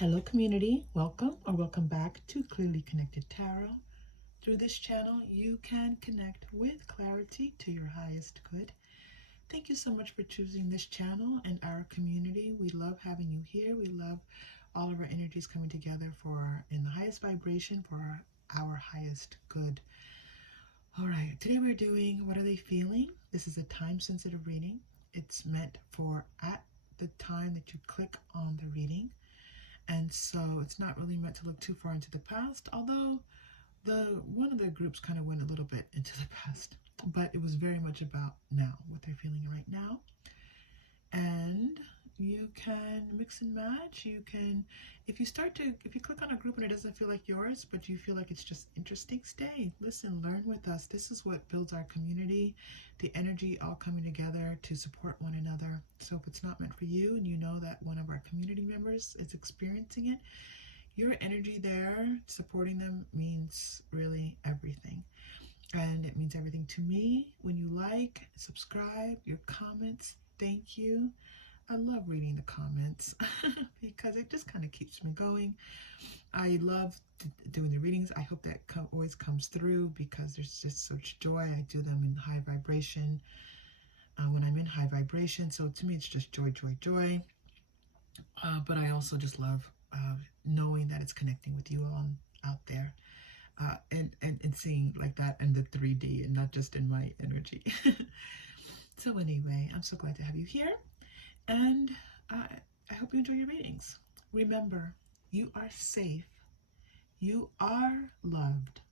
Hello community, welcome or welcome back to Clearly Connected Tarot. Through this channel, you can connect with clarity to your highest good. Thank you so much for choosing this channel and our community. We love having you here. We love all of our energies coming together in the highest vibration for our highest good. All right, today we're doing What Are They Feeling? This is a time-sensitive reading. It's meant for at the time that you click on the reading. And so it's not really meant to look too far into the past, although one of the groups kind of went a little bit into the past, but it was very much about now, what they're feeling right now. And you can mix and match. You can, if you click on a group and it doesn't feel like yours, but you feel like it's just interesting, stay, listen, learn with us. This is what builds our community, the energy all coming together to support one another. So if it's not meant for you and you know that one of our community members is experiencing it, your energy there supporting them means really everything. And it means everything to me when you like, subscribe, your comments. Thank you. I love reading the comments because it just kind of keeps me going. I love doing the readings. I hope that always comes through because there's just such joy. I do them in high vibration when I'm in high vibration. So to me, it's just joy, joy, joy. But I also just love knowing that it's connecting with you all out there and seeing like that in the 3D and not just in my energy. So anyway, I'm so glad to have you here. And I hope you enjoy your readings. Remember, you are safe, you are loved,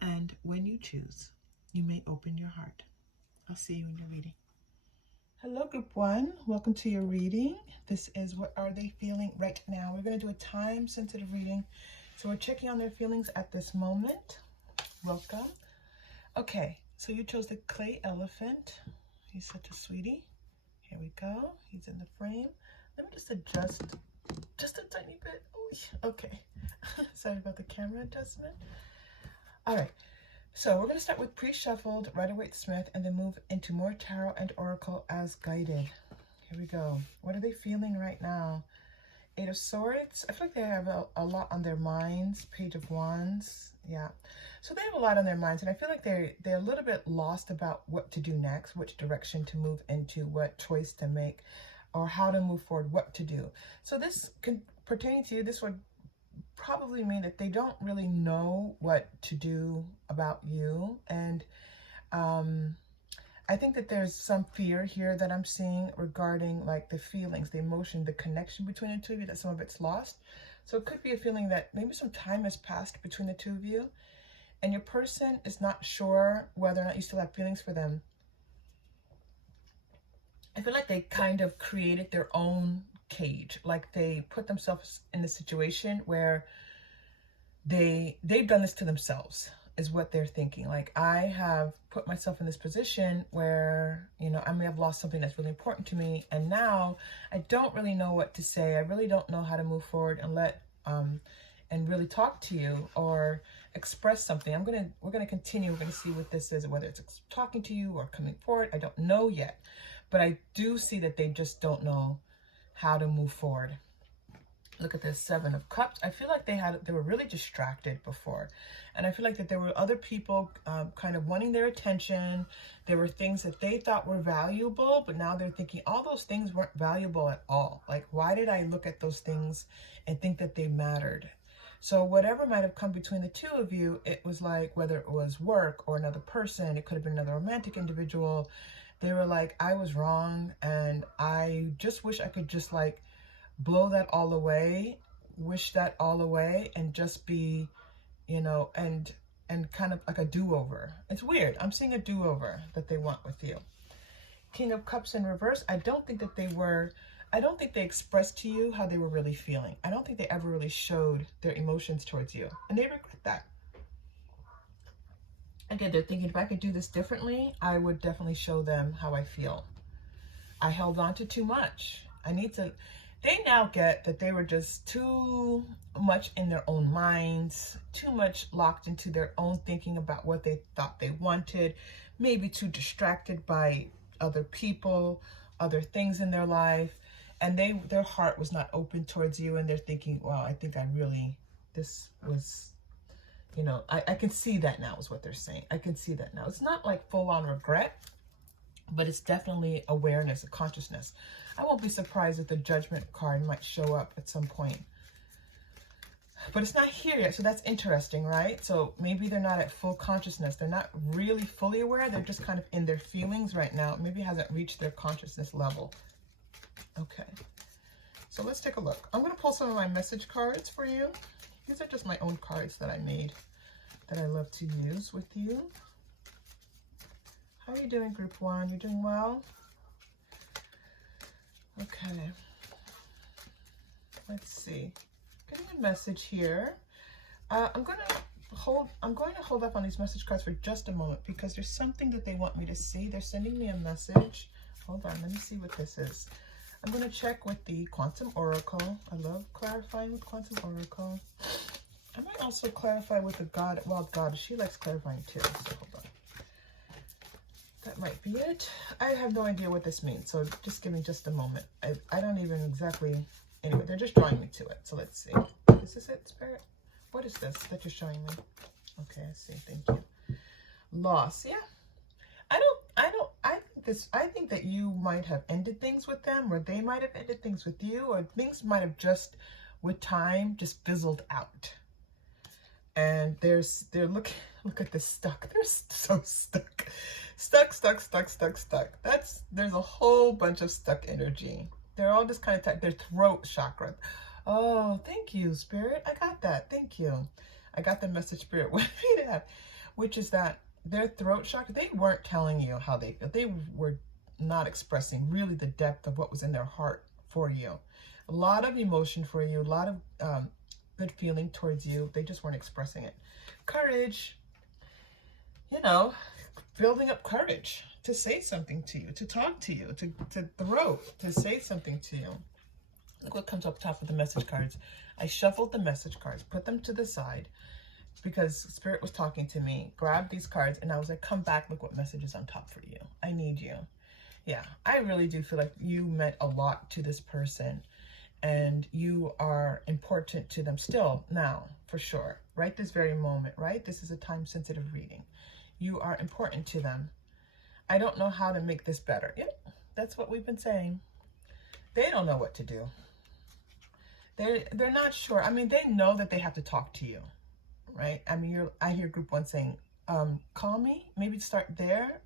and when you choose, you may open your heart. I'll see you in your reading. Hello, Group 1. Welcome to your reading. This is What Are They Feeling Right Now? We're going to do a time-sensitive reading. So we're checking on their feelings at this moment. Welcome. Okay, so you chose the clay elephant. He's such a sweetie. Here we go. He's in the frame. Let me just adjust just a tiny bit. Oh, okay. Sorry about the camera adjustment. All right. So we're going to start with pre-shuffled Rider-Waite-Smith and then move into more tarot and oracle as guided. Here we go. What are they feeling right now? Eight of Swords. I feel like they have a lot on their minds. Page of Wands. Yeah. So they have a lot on their minds, and I feel like they're a little bit lost about what to do next, which direction to move into, what choice to make, or how to move forward, what to do. So this pertaining to you, this would probably mean that they don't really know what to do about you. And I think that there's some fear here that I'm seeing regarding like the feelings, the emotion, the connection between the two of you, that some of it's lost. So it could be a feeling that maybe some time has passed between the two of you and your person is not sure whether or not you still have feelings for them. I feel like they kind of created their own cage. Like they put themselves in a situation where they've done this to themselves, is what they're thinking. Like, I have put myself in this position where, you know, I may have lost something that's really important to me, and now I don't really know what to say. I really don't know how to move forward and and really talk to you or express something. We're gonna continue. We're gonna see what this is, whether it's talking to you or coming forward. I don't know yet, but I do see that they just don't know how to move forward. Look at this Seven of Cups. I feel like they were really distracted before. And I feel like that there were other people kind of wanting their attention. There were things that they thought were valuable, but now they're thinking all those things weren't valuable at all. Like, why did I look at those things and think that they mattered? So whatever might have come between the two of you, it was like, whether it was work or another person, it could have been another romantic individual. They were like, I was wrong, and I just wish I could just like blow that all away, wish that all away, and just be, you know, and kind of like a do-over. It's weird. I'm seeing a do-over that they want with you. King of Cups in reverse. I don't think they expressed to you how they were really feeling. I don't think they ever really showed their emotions towards you, and they regret that. Again, they're thinking, if I could do this differently, I would definitely show them how I feel. I held on to too much. They now get that they were just too much in their own minds, too much locked into their own thinking about what they thought they wanted, maybe too distracted by other people, other things in their life. And their heart was not open towards you, and they're thinking, wow, I think this was, you know, I can see that now is what they're saying. I can see that now. It's not like full-on regret, but it's definitely awareness, consciousness. I won't be surprised if the judgment card might show up at some point. But it's not here yet, so that's interesting, right? So maybe they're not at full consciousness. They're not really fully aware. They're just kind of in their feelings right now. Maybe it hasn't reached their consciousness level. Okay. So let's take a look. I'm going to pull some of my message cards for you. These are just my own cards that I made that I love to use with you. How are you doing, Group 1? You doing well? Okay. Let's see. Getting a message here. I'm going to hold up on these message cards for just a moment because there's something that they want me to see. They're sending me a message. Hold on, let me see what this is. I'm going to check with the Quantum Oracle. I love clarifying with Quantum Oracle. I might also clarify with the Wild Goddess. She likes clarifying too. So hold on. That might be it. I have no idea what this means, so just give me just a moment. I don't even exactly... Anyway, they're just drawing me to it. So let's see. Is this it, Spirit? What is this that you're showing me? Okay, I see. Thank you. Loss. Yeah. I think that you might have ended things with them, or they might have ended things with you, or things might have just, with time, just fizzled out. And they're look at this stuck. They're so stuck. Stuck. There's a whole bunch of stuck energy. They're all just kind of their throat chakra. Oh, thank you, Spirit. I got that. Thank you. I got the message Spirit wanted me to have, which is that their throat chakra, they weren't telling you how they feel. They were not expressing really the depth of what was in their heart for you. A lot of emotion for you, a lot of good feeling towards you. They just weren't expressing it. Courage, you know, building up courage to say something to you, to talk to you, to say something to you. Look what comes up top of the message cards. I shuffled the message cards, put them to the side because Spirit was talking to me. Grabbed these cards and I was like, come back, look what message is on top for you. I need you. Yeah, I really do feel like you meant a lot to this person and you are important to them still now, for sure. Right this very moment, right? This is a time-sensitive reading. You are important to them. I don't know how to make this better. Yep, that's what we've been saying. They don't know what to do. They're not sure. I mean, they know that they have to talk to you, right? I mean, I hear Group 1 saying, call me. Maybe start there.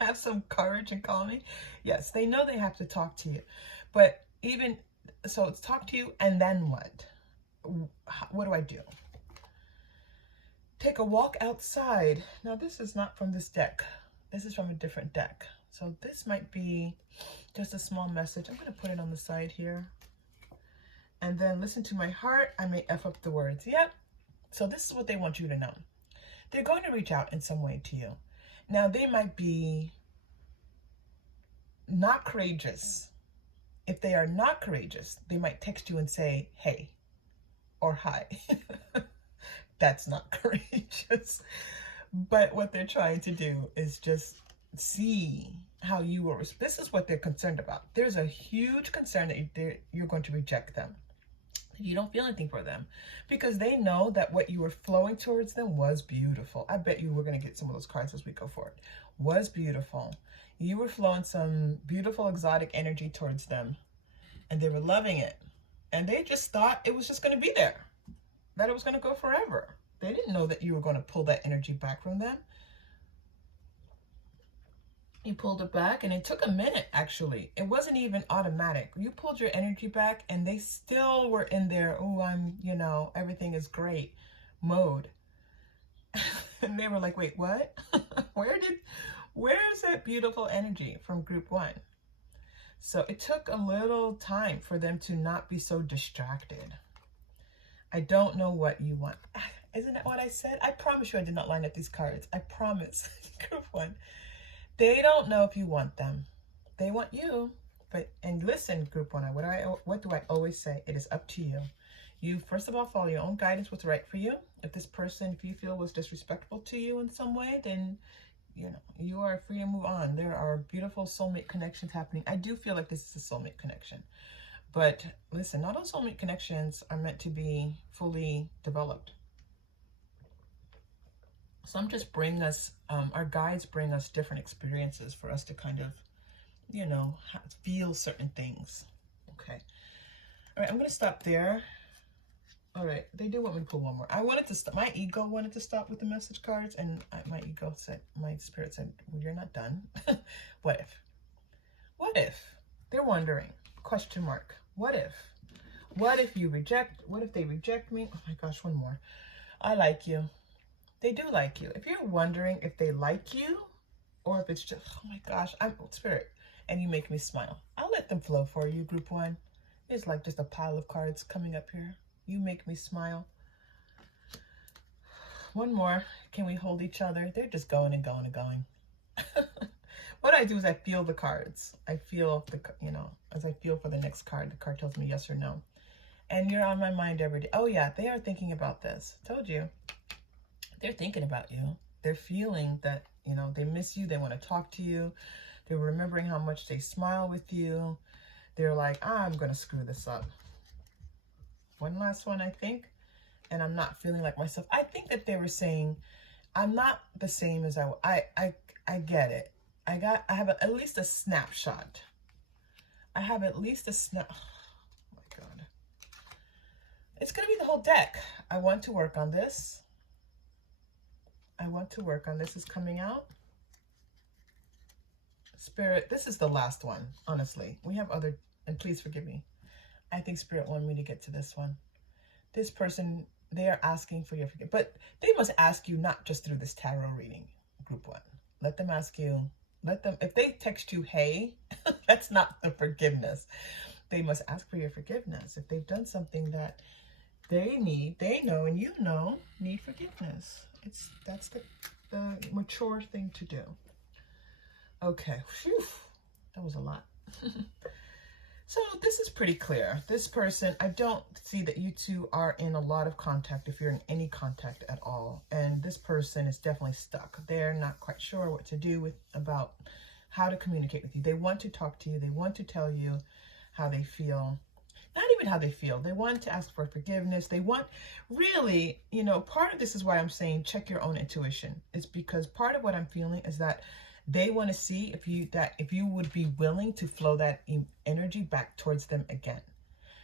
Have some courage and call me. Yes, they know they have to talk to you. But even, so it's talk to you and then what? What do I do? Take a walk outside. Now, this is not from this deck. This is from a different deck. So this might be just a small message. I'm going to put it on the side here. And then listen to my heart. I may F up the words. Yep. So this is what they want you to know. They're going to reach out in some way to you. Now, they might be not courageous. If they are not courageous, they might text you and say, hey, or hi. That's not courageous. But what they're trying to do is just see how you will. This is what they're concerned about. There's a huge concern that you're going to reject them. You don't feel anything for them because they know that what you were flowing towards them was beautiful. I bet you we're going to get some of those cards as we go forward. Was beautiful. You were flowing some beautiful exotic energy towards them and they were loving it. And they just thought it was just going to be there, that it was going to go forever. They didn't know that you were going to pull that energy back from them. You pulled it back and it took a minute, actually. It wasn't even automatic. You pulled your energy back and they still were in their, oh, everything is great mode. And they were like, wait, what? Where's that beautiful energy from Group 1? So it took a little time for them to not be so distracted. I don't know what you want. Isn't that what I said? I promise you I did not line up these cards. I promise. Group 1. They don't know if you want them. They want you. And listen, Group 1, what do I always say? It is up to you. You, first of all, follow your own guidance, what's right for you. If this person, if you feel was disrespectful to you in some way, then, you are free to move on. There are beautiful soulmate connections happening. I do feel like this is a soulmate connection. But listen, not all soulmate connections are meant to be fully developed. Some just bring us, our guides bring us different experiences for us to kind of, you know, feel certain things. Okay. All right, I'm going to stop there. All right, they do want me to pull one more. I wanted to stop, my ego wanted to stop with the message cards, and my ego said, my spirit said, well, you're not done. What if? What if? They're wondering, question mark. What if? What if you reject, what if they reject me? Oh my gosh, one more. I like you. They do like you. If you're wondering if they like you, or if it's just, oh my gosh, I'm spirit, and you make me smile, I'll let them flow for you, group one. It's like just a pile of cards coming up here. You make me smile. One more. Can we hold each other? They're just going and going and going. What I do is I feel the cards. I feel the, you know, as I feel for the next card, the card tells me yes or no. And you're on my mind every day. Oh yeah, they are thinking about this. Told you. They're thinking about you. They're feeling that, you know, they miss you. They want to talk to you. They're remembering how much they smile with you. They're like, I'm going to screw this up. One last one, I think. And I'm not feeling like myself. I think that they were saying, I'm not the same as I get it. I have at least a snapshot. I have at least a snap. Oh my God. It's going to be the whole deck. I want to work on this. I want to work on this. Is coming out. Spirit, this is the last one, honestly. We have other, and please forgive me. I think Spirit wanted me to get to this one. This person, they are asking for your forgiveness. But they must ask you not just through this tarot reading, group one. Let them ask you, let them, if they text you, hey, that's not the forgiveness. They must ask for your forgiveness. If they've done something that they need, they know, and you know, need forgiveness. That's the mature thing to do. Okay, whew, that was a lot. So this is pretty clear. This person, I don't see that you two are in a lot of contact, if you're in any contact at all. And this person is definitely stuck. They're not quite sure what to do with, about how to communicate with you. They want to talk to you. They want to tell you how they feel. Not even how they feel. They want to ask for forgiveness. They want, really, you know, part of this is why I'm saying check your own intuition. It's because part of what I'm feeling is that they want to see if you would be willing to flow that energy back towards them again.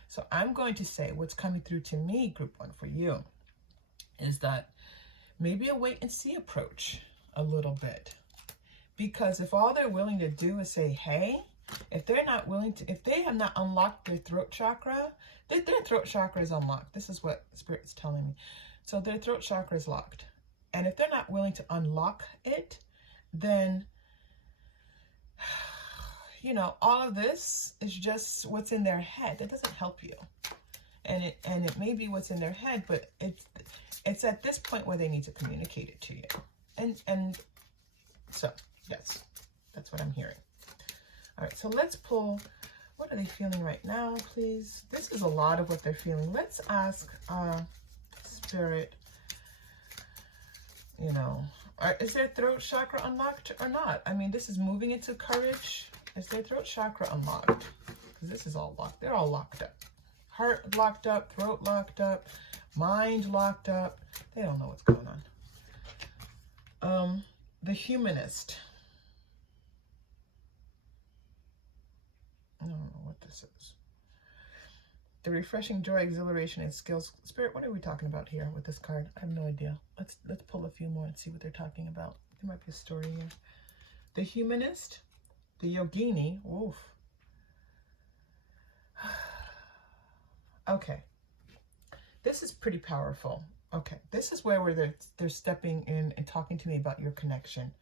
So I'm going to say what's coming through to me, group one, for you, is that maybe a wait and see approach a little bit. Because if all they're willing to do is say, hey, if they're not willing to, if they have not unlocked their throat chakra, their throat chakra is unlocked. This is what Spirit is telling me. So their throat chakra is locked. And if they're not willing to unlock it, then, you know, all of this is just what's in their head. That doesn't help you. And it may be what's in their head, but it's at this point where they need to communicate it to you. And so, yes, that's what I'm hearing. All right, so let's pull, what are they feeling right now, please? This is a lot of what they're feeling. Let's ask Spirit, you know, is their throat chakra unlocked or not? I mean, this is moving into courage. Is their throat chakra unlocked? Because this is all locked. They're all locked up. Heart locked up, throat locked up, mind locked up. They don't know what's going on. The humanist. I don't know what this is. The refreshing joy, exhilaration, and skills. Spirit, what are we talking about here with this card? I have no idea. Let's pull a few more and see what they're talking about. There might be a story here. The humanist, the yogini. Oof. Okay. This is pretty powerful. Okay. This is where they're stepping in and talking to me about your connection.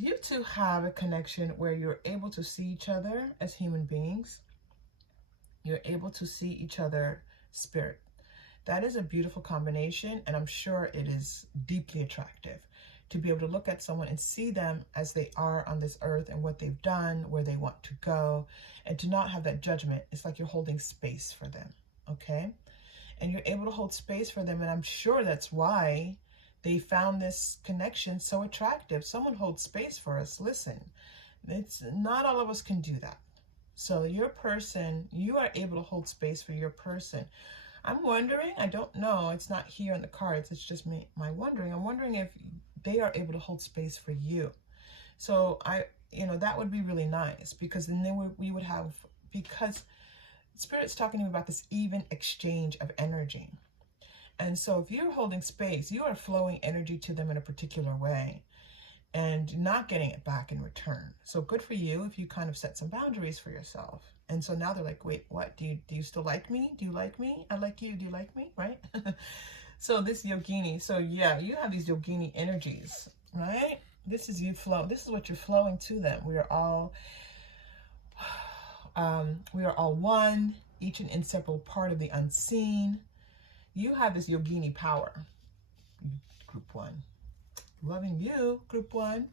You two have a connection where you're able to see each other as human beings. You're able to see each other spirit. That is a beautiful combination, and I'm sure it is deeply attractive to be able to look at someone and see them as they are on this earth and what they've done, where they want to go, and to not have that judgment. It's like you're holding space for them, okay? And you're able to hold space for them, and I'm sure that's why they found this connection so attractive. Someone holds space for us. Listen, it's not all of us can do that. So your person, you are able to hold space for your person. I'm wondering, I don't know, it's not here in the cards, it's just my wondering. I'm wondering if they are able to hold space for you. So that would be really nice, because then we would have, because Spirit's talking about this even exchange of energy. And so if you're holding space, you are flowing energy to them in a particular way and not getting it back in return. So good for you if you kind of set some boundaries for yourself. And so now they're like, wait, what? Do you still like me? Do you like me? I like you. Do you like me? Right? So this yogini. So yeah, you have these yogini energies, right? This is you flow. This is what you're flowing to them. We are all one, each an inseparable part of the unseen. You have this yogini power. Group 1. Loving you, group 1.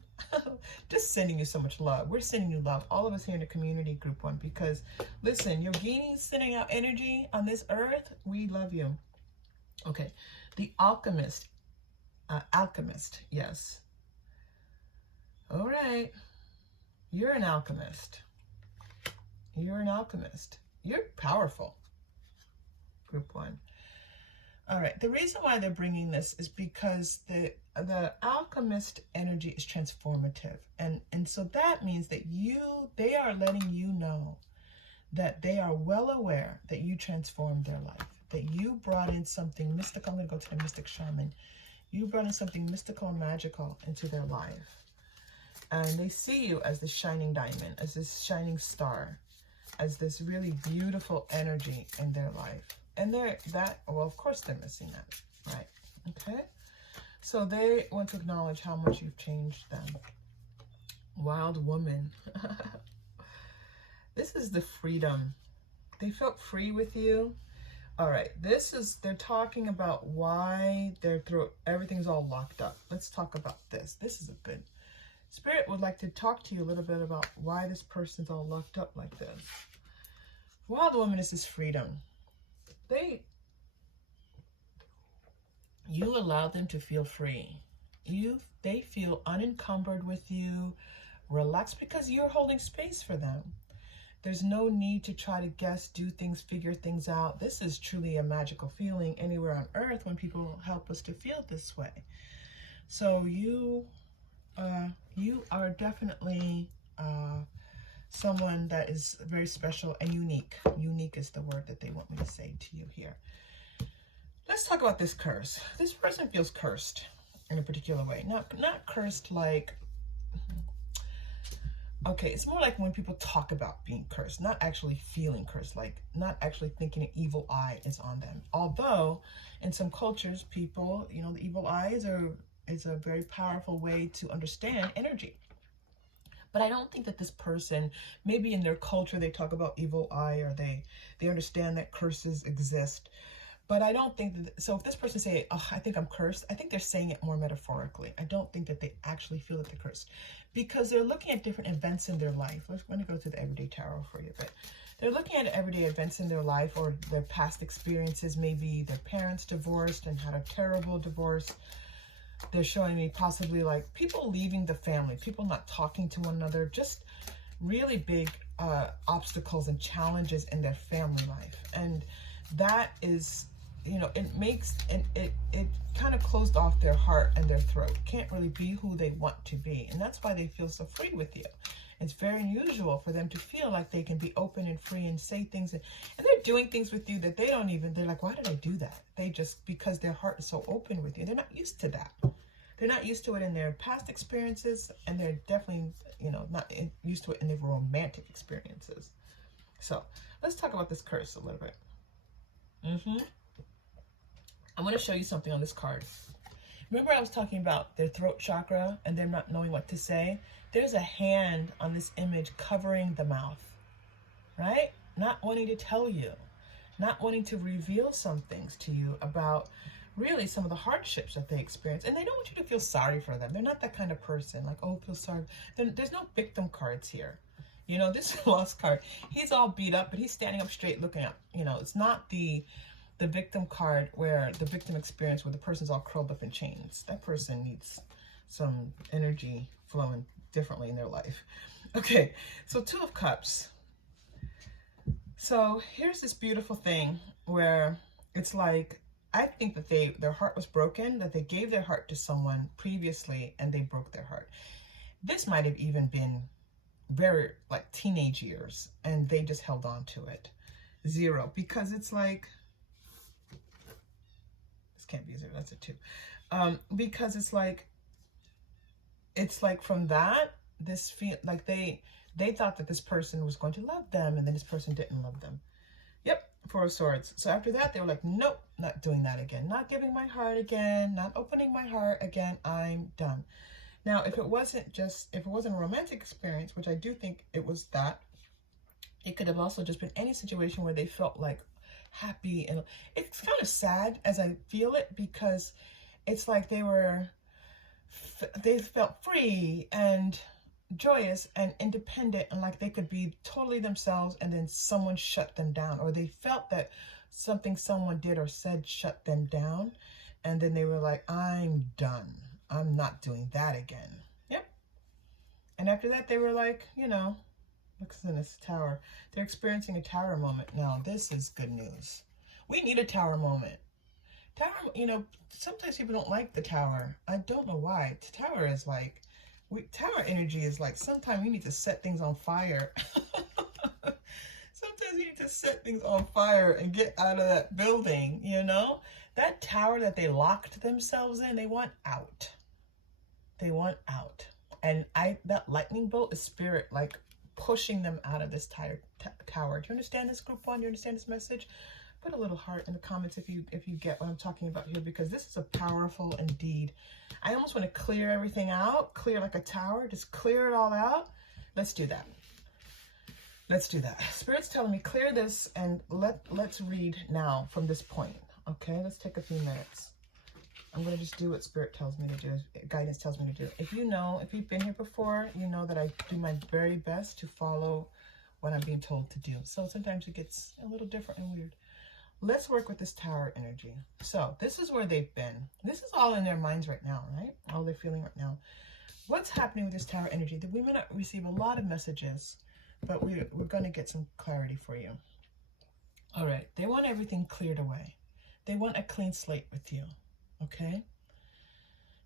Just sending you so much love. We're sending you love, all of us here in the community, group 1, because listen, yoginis sending out energy on this earth. We love you. Okay, the alchemist. Yes. All right, you're an alchemist. You're an alchemist. You're powerful, group 1. All right, the reason why they're bringing this is because the alchemist energy is transformative. And so that means that they are letting you know that they are well aware that you transformed their life, that you brought in something mystical. I'm going to go to the mystic shaman. You brought in something mystical and magical into their life. And they see you as this shining diamond, as this shining star, as this really beautiful energy in their life. And of course they're missing that, right? Okay. So they want to acknowledge how much you've changed them. Wild woman. This is the freedom. They felt free with you. All right. They're talking about why their throat, everything's all locked up. Let's talk about this. This is a good. Spirit would like to talk to you a little bit about why this person's all locked up like this. Wild woman is this freedom. You allow them to feel free. They feel unencumbered with you, relaxed, because you're holding space for them. There's no need to try to guess, do things, figure things out. This is truly a magical feeling anywhere on earth when people help us to feel this way. So you are definitely someone that is very special and unique. Unique is the word that they want me to say to you here. Let's talk about this curse. This person feels cursed in a particular way. Not cursed like, okay, it's more like when people talk about being cursed, not actually feeling cursed, like not actually thinking an evil eye is on them. Although in some cultures, people, the evil eye is a very powerful way to understand energy. But I don't think that this person, maybe in their culture, they talk about evil eye, or they understand that curses exist. But I don't think that, so if this person say, oh, I think I'm cursed, I think they're saying it more metaphorically. I don't think that they actually feel that they're cursed, because they're looking at different events in their life. Let me go to the Everyday Tarot for you, but they're looking at everyday events in their life, or their past experiences. Maybe their parents divorced and had a terrible divorce. They're showing me possibly like people leaving the family, people not talking to one another, just really big obstacles and challenges in their family life. And that is, it kind of closed off their heart and their throat. Can't really be who they want to be. And that's why they feel so free with you. It's very unusual for them to feel like they can be open and free and say things. And they're doing things with you that they're like, why did I do that? Because their heart is so open with you. They're not used to that. They're not used to it in their past experiences. And they're definitely, not used to it in their romantic experiences. So let's talk about this curse a little bit. I'm going to show you something on this card. Remember I was talking about their throat chakra and them not knowing what to say? There's a hand on this image covering the mouth, right? Not wanting to tell you, not wanting to reveal some things to you about really some of the hardships that they experience. And they don't want you to feel sorry for them. They're not that kind of person, like, oh, feel sorry. There's no victim cards here. This lost card, he's all beat up, but he's standing up straight looking up. It's not the victim card where the victim experience where the person's all curled up in chains. That person needs some energy flowing differently in their life. Okay, so Two of Cups. So here's this beautiful thing where it's like, I think that their heart was broken, that they gave their heart to someone previously and they broke their heart. This might have even been very like teenage years and they just held on to it. 0, because it's like, this can't be a 0, that's a 2. Because it's like from that, this feel like they thought that this person was going to love them, and then this person didn't love them. Yep, 4 of Swords. So after that, they were like, nope, not doing that again. Not giving my heart again, not opening my heart again. I'm done. Now, if it wasn't a romantic experience, which I do think it was that, it could have also just been any situation where they felt like happy. And it's kind of sad as I feel it, because it's like they felt free and joyous and independent, and like they could be totally themselves, and then someone shut them down, or they felt that something someone did or said shut them down, and then they were like, I'm done. I'm not doing that again. Yep. And after that, they were like, look in this tower. They're experiencing a tower moment now. This is good news. We need a tower moment. Tower, sometimes people don't like the tower. I don't know why. The tower is like, tower energy is like, sometimes you need to set things on fire. Sometimes you need to set things on fire and get out of that building, That tower that they locked themselves in, they want out. They want out. And that lightning bolt is spirit, like, pushing them out of this tower. Do you understand this, group 1? Do you understand this message? Put a little heart in the comments if you get what I'm talking about here, because this is a powerful indeed. I almost want to clear everything out, clear like a tower, just clear it all out. Let's do that. Let's do that. Spirit's telling me clear this, and let's read now from this point. Okay, let's take a few minutes. I'm going to just do what Spirit tells me to do, guidance tells me to do. If you've been here before, you know that I do my very best to follow what I'm being told to do. So sometimes it gets a little different and weird. Let's work with this tower energy. So this is where they've been. This is all in their minds right now, right? All they're feeling right now. What's happening with this tower energy? That we may not receive a lot of messages, but we're going to get some clarity for you. All right. They want everything cleared away. They want a clean slate with you. Okay.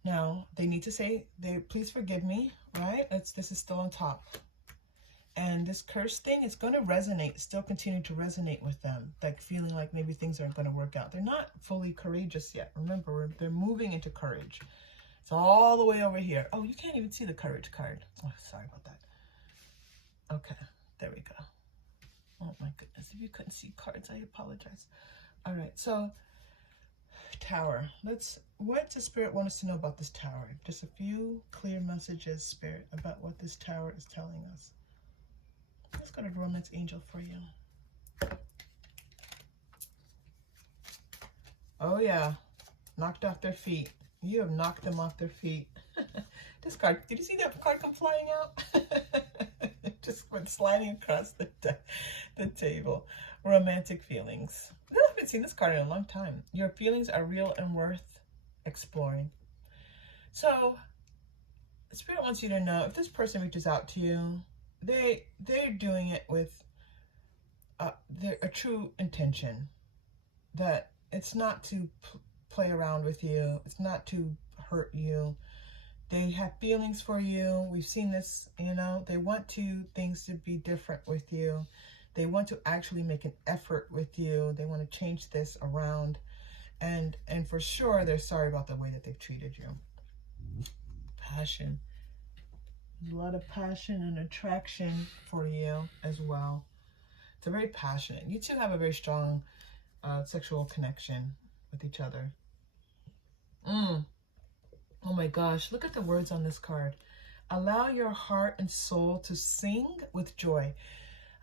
Now they need to say, please forgive me, right? This is still on top. And this curse thing is going to resonate, still continue to resonate with them, like feeling like maybe things aren't going to work out. They're not fully courageous yet. Remember, they're moving into courage. It's all the way over here. Oh, you can't even see the courage card. Oh, sorry about that. Okay, there we go. Oh my goodness, if you couldn't see cards, I apologize. All right, so tower. What does Spirit want us to know about this tower? Just a few clear messages, Spirit, about what this tower is telling us. Let's go to the Romance Angel for you. Oh yeah, knocked off their feet. You have knocked them off their feet. This card, did you see that card come flying out? It just went sliding across the table. Romantic feelings. I haven't seen this card in a long time. Your feelings are real and worth exploring. So, Spirit wants you to know, if this person reaches out to you, they're doing it with a true intention. That it's not to play around with you. It's not to hurt you. They have feelings for you. We've seen this, They want things to be different with you. They want to actually make an effort with you. They want to change this around. And for sure, they're sorry about the way that they've treated you. Passion. There's a lot of passion and attraction for you as well. It's a very passionate. You two have a very strong sexual connection with each other. Oh my gosh, look at the words on this card. Allow your heart and soul to sing with joy.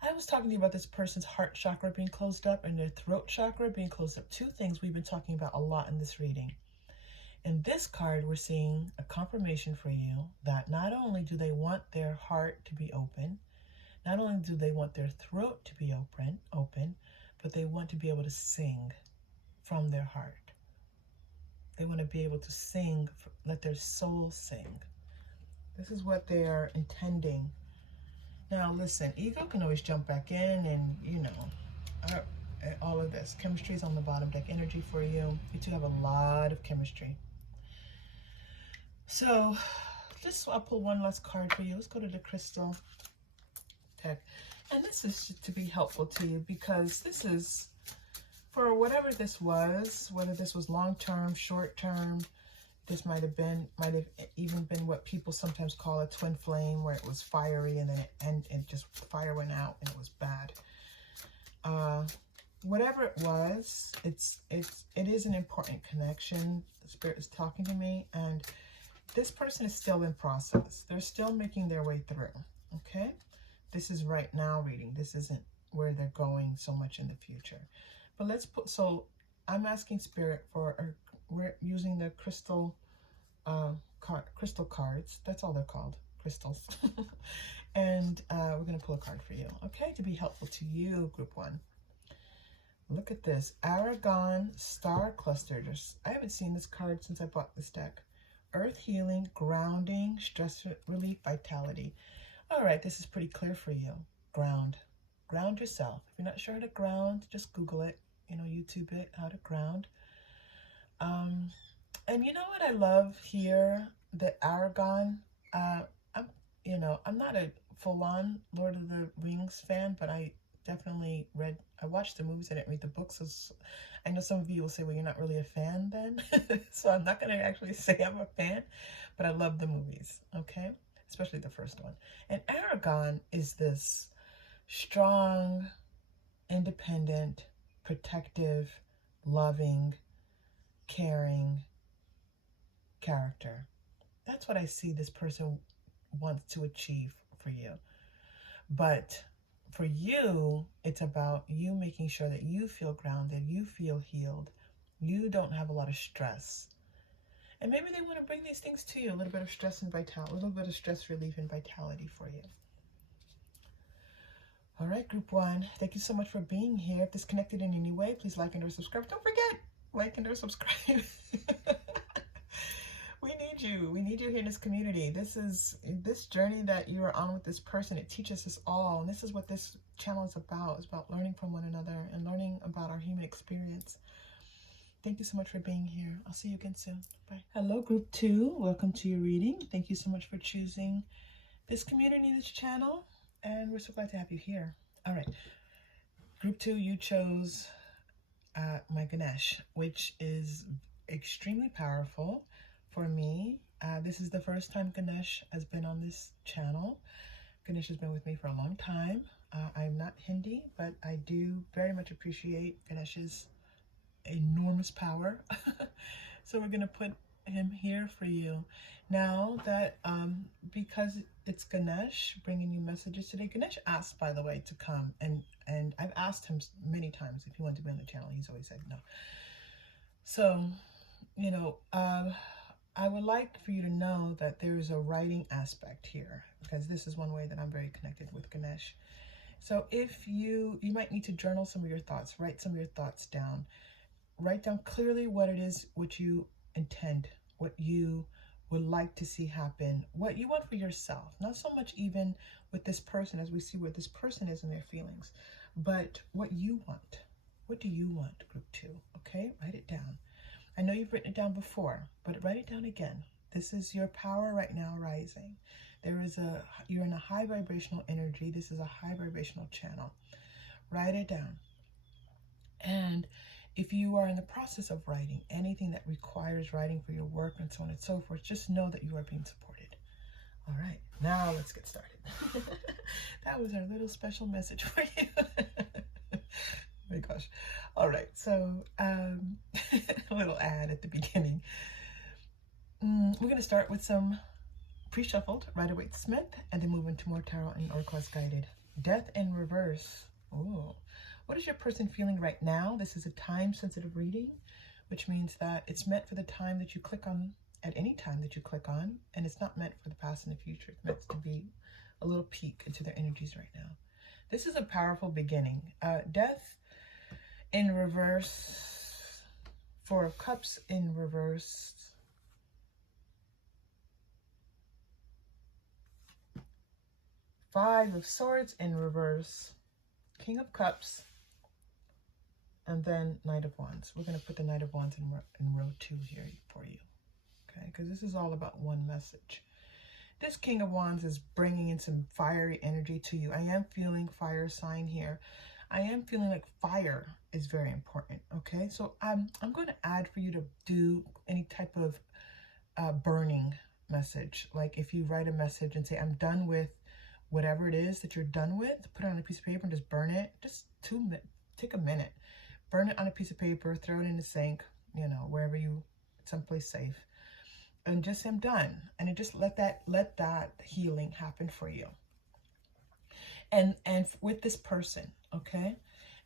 I was talking to you about this person's heart chakra being closed up and their throat chakra being closed up. Two things we've been talking about a lot in this reading. In this card, we're seeing a confirmation for you that not only do they want their heart to be open, not only do they want their throat to be open, but they want to be able to sing from their heart. They want to be able to sing, let their soul sing. This is what they are intending. Now listen, ego can always jump back in and, you know, all of this. Chemistry is on the bottom deck energy for you. You two have a lot of chemistry. So I'll pull one last card for you. Let's go to the crystal deck. And this is to be helpful to you, because this is for whatever this was, whether this was long-term, short-term. This might have even been what people sometimes call a twin flame, where it was fiery and then it just fire went out and it was bad. Whatever it was, it is an important connection. The Spirit is talking to me, and this person is still in process. They're still making their way through. Okay, this is right now reading. This isn't where they're going so much in the future. But so I'm asking Spirit for we're using the crystal cards. That's all they're called, crystals. And we're going to pull a card for you, okay, to be helpful to you, group 1. Look at this, Aragon Star Cluster. I haven't seen this card since I bought this deck. Earth healing, grounding, stress relief, vitality. All right, this is pretty clear for you. Ground yourself. If you're not sure how to ground, just Google it, you know, YouTube it, how to ground. And you know what I love here, the Aragon. I'm not a full-on Lord of the Rings fan, but I definitely I watched the movies. I didn't read the books. So I know some of you will say, well, you're not really a fan then. So I'm not going to actually say I'm a fan, but I love the movies, okay? Especially the first one. And Aragon is this strong, independent, protective, loving, caring character. That's what I see this person wants to achieve for you. But for you, it's about you making sure that you feel grounded, you feel healed, you don't have a lot of stress. And maybe they want to bring these things to you, a little bit of stress and vitality, a little bit of stress relief and vitality for you. All right, group 1, thank you so much for being here. If this connected in any way, please like and or subscribe. Don't forget, like and or subscribe. We need you here in this community. This journey that you are on with this person. It teaches us all, and this is what this channel is about. It's about learning from one another and learning about our human experience. Thank you so much for being here. I'll see you again soon. Bye. Hello, group 2. Welcome to your reading. Thank you so much for choosing this community, this channel, and we're so glad to have you here. All right, group 2, you chose my Ganesh, which is extremely powerful. For me, this is the first time Ganesh has been on this channel. Ganesh has been with me for a long time. I'm not Hindi, but I do very much appreciate Ganesh's enormous power. So we're going to put him here for you. Now that, because it's Ganesh bringing you messages today, Ganesh asked, by the way, to come. And I've asked him many times if he wanted to be on the channel. He's always said no. So, you know, I would like for you to know that there is a writing aspect here, because this is one way that I'm very connected with Ganesh. So if you might need to journal some of your thoughts, write some of your thoughts down. Write down clearly what it is, what you intend, what you would like to see happen, what you want for yourself. Not so much even with this person, as we see where this person is in their feelings, but what you want. What do you want, group 2? Okay, write it down. I know you've written it down before, but write it down again. This is your power right now rising. You're in a high vibrational energy. This is a high vibrational channel. Write it down. And if you are in the process of writing anything that requires writing for your work and so on and so forth, just know that you are being supported. All right, now let's get started. That was our little special message for you. Oh my gosh. All right, so a little ad at the beginning. We're going to start with some pre-shuffled Rider-Waite-Smith and then move into more tarot and oracle guided. Death in reverse. Oh, what is your person feeling right now? This is a time-sensitive reading, which means that it's meant for the time that you click on, at any time that you click on, and it's not meant for the past and the future. It's meant to be a little peek into their energies right now. This is a powerful beginning. Death in reverse, 4 of Cups in reverse, Five of Swords in reverse, King of Cups, and then Knight of Wands. We're going to put the Knight of Wands in row 2 here for you, okay? Because this is all about one message. This King of Wands is bringing in some fiery energy to you. I am feeling fire sign here. I am feeling like fire is very important, okay? So I'm going to add for you to do any type of burning message. Like if you write a message and say, I'm done with whatever it is that you're done with, put it on a piece of paper and just burn it. Just take a minute. Burn it on a piece of paper, throw it in the sink, you know, wherever you, someplace safe. And just say, I'm done. And just let that healing happen for you. And with this person, okay?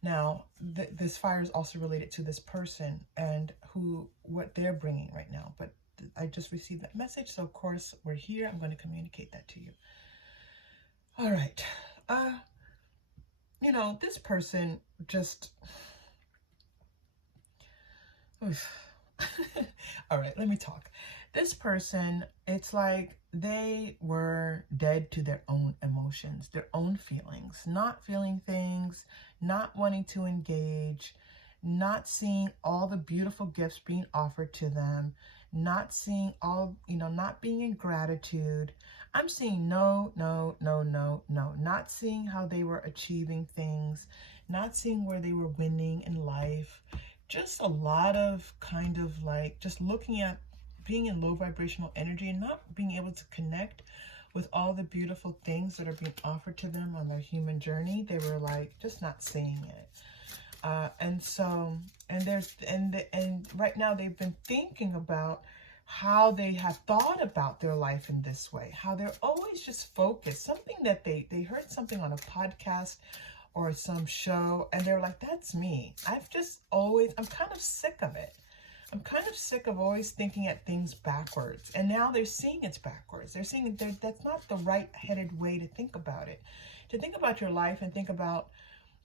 Now, this fire is also related to this person and what they're bringing right now. But I just received that message, so of course we're here. I'm going to communicate that to you. All right. You know, this person just... All right, let me talk. This person, it's like they were dead to their own emotions, their own feelings, not feeling things, not wanting to engage, not seeing all the beautiful gifts being offered to them, not seeing all, you know, not being in gratitude. I'm seeing no, not seeing how they were achieving things, not seeing where they were winning in life. Just a lot of kind of like just looking at being in low vibrational energy and not being able to connect with all the beautiful things that are being offered to them on their human journey. They were like just not seeing it. And right now they've been thinking about how they have thought about their life in this way, how they're always just focused, something that they heard something on a podcast or some show, and they're like, that's me. I'm kind of sick of it. I'm kind of sick of always thinking at things backwards. And now they're seeing it's backwards. They're seeing that's not the right-headed way to think about it. To think about your life and think about,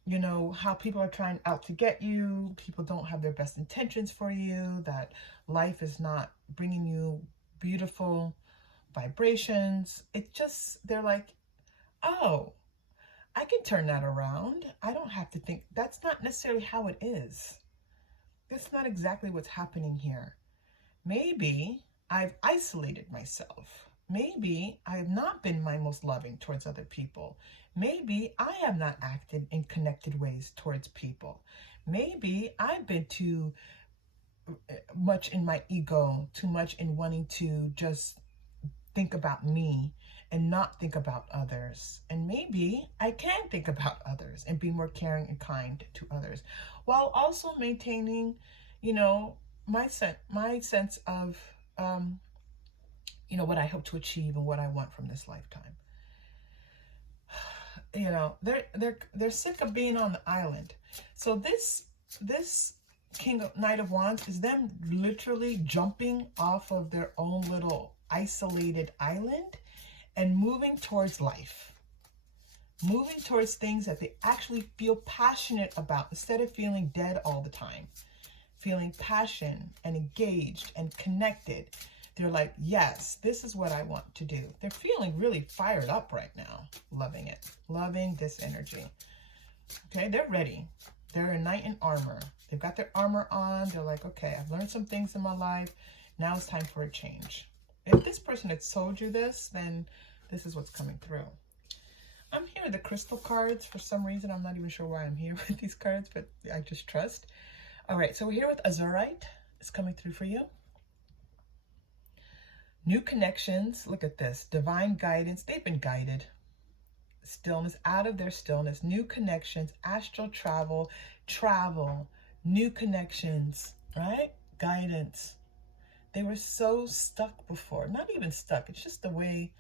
you know, how people are trying out to get you. People don't have their best intentions for you. That life is not bringing you beautiful vibrations. It just, they're like, oh, I can turn that around. I don't have to think. That's not necessarily how it is. That's not exactly what's happening here. Maybe I've isolated myself. Maybe I have not been my most loving towards other people. Maybe I have not acted in connected ways towards people. Maybe I've been too much in my ego, too much in wanting to just think about me and not think about others. And maybe I can think about others and be more caring and kind to others, while also maintaining, you know, my sense of, you know, what I hope to achieve and what I want from this lifetime. You know, they're sick of being on the island. So this Knight of Wands is them literally jumping off of their own little isolated island and moving towards life, moving towards things that they actually feel passionate about instead of feeling dead all the time, feeling passion and engaged and connected. They're like, yes, this is what I want to do. They're feeling really fired up right now, loving it, loving this energy. Okay, they're ready. They're a knight in armor. They've got their armor on. They're like, okay, I've learned some things in my life. Now it's time for a change. If this person had told you this, then this is what's coming through. I'm here with the crystal cards. For some reason, I'm not even sure why I'm here with these cards, but I just trust. All right, so we're here with Azurite. It's coming through for you. New connections. Look at this. Divine guidance. They've been guided. Stillness, out of their stillness. New connections. Astral travel. New connections. Right? Guidance. They were so stuck before. Not even stuck. It's just the way...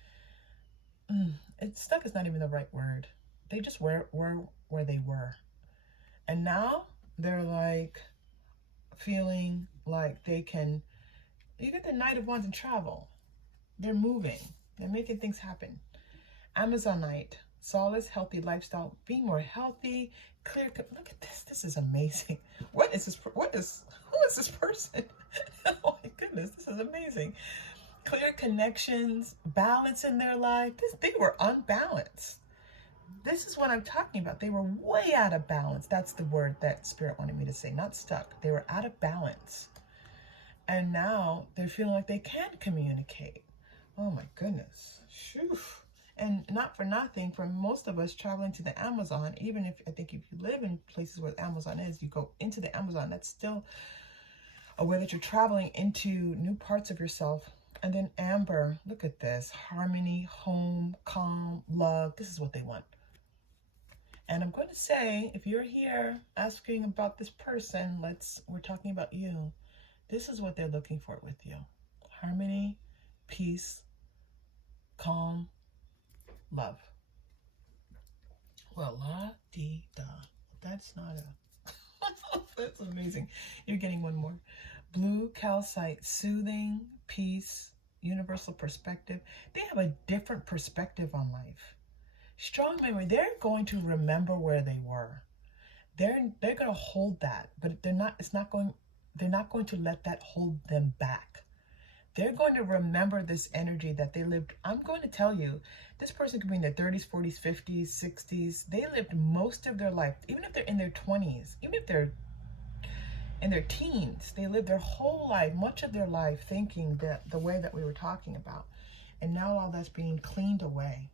stuck is not even the right word. They just were where they were. And now they're like feeling like they can... You get the Knight of Wands and travel. They're moving. They're making things happen. Amazonite. Solace, healthy lifestyle. Be more healthy. Clear... Look at this. This is amazing. Who is this person? Oh my goodness. This is amazing. Clear connections. Balance in their life. They were unbalanced. This is what I'm talking about. They were way out of balance. That's the word that Spirit wanted me to say, not stuck. They were out of balance. And now they're feeling like they can communicate. Oh my goodness. Shoo. And not for nothing, for most of us traveling to the Amazon, even if I think if you live in places where the Amazon is, you go into the Amazon, that's still a way that you're traveling into new parts of yourself. And then Amber, look at this. Harmony, home, calm, love. This is what they want. And I'm going to say, if you're here asking about this person, we're talking about you. This is what they're looking for with you. Harmony, peace, calm, love. Well, la-dee-da. That's not a... That's amazing. You're getting one more. Blue calcite, soothing, peace, universal perspective. They have a different perspective on life. Strong memory. They're going to remember where they were. They're going to hold that, but they're not going to let that hold them back. They're going to remember this energy that they lived. I'm going to tell you, this person could be in their 30s, 40s, 50s, 60s. They lived most of their life, even if they're in their 20s, even if they're in their teens, they lived their whole life, much of their life, thinking that the way that we were talking about. And now all that's being cleaned away,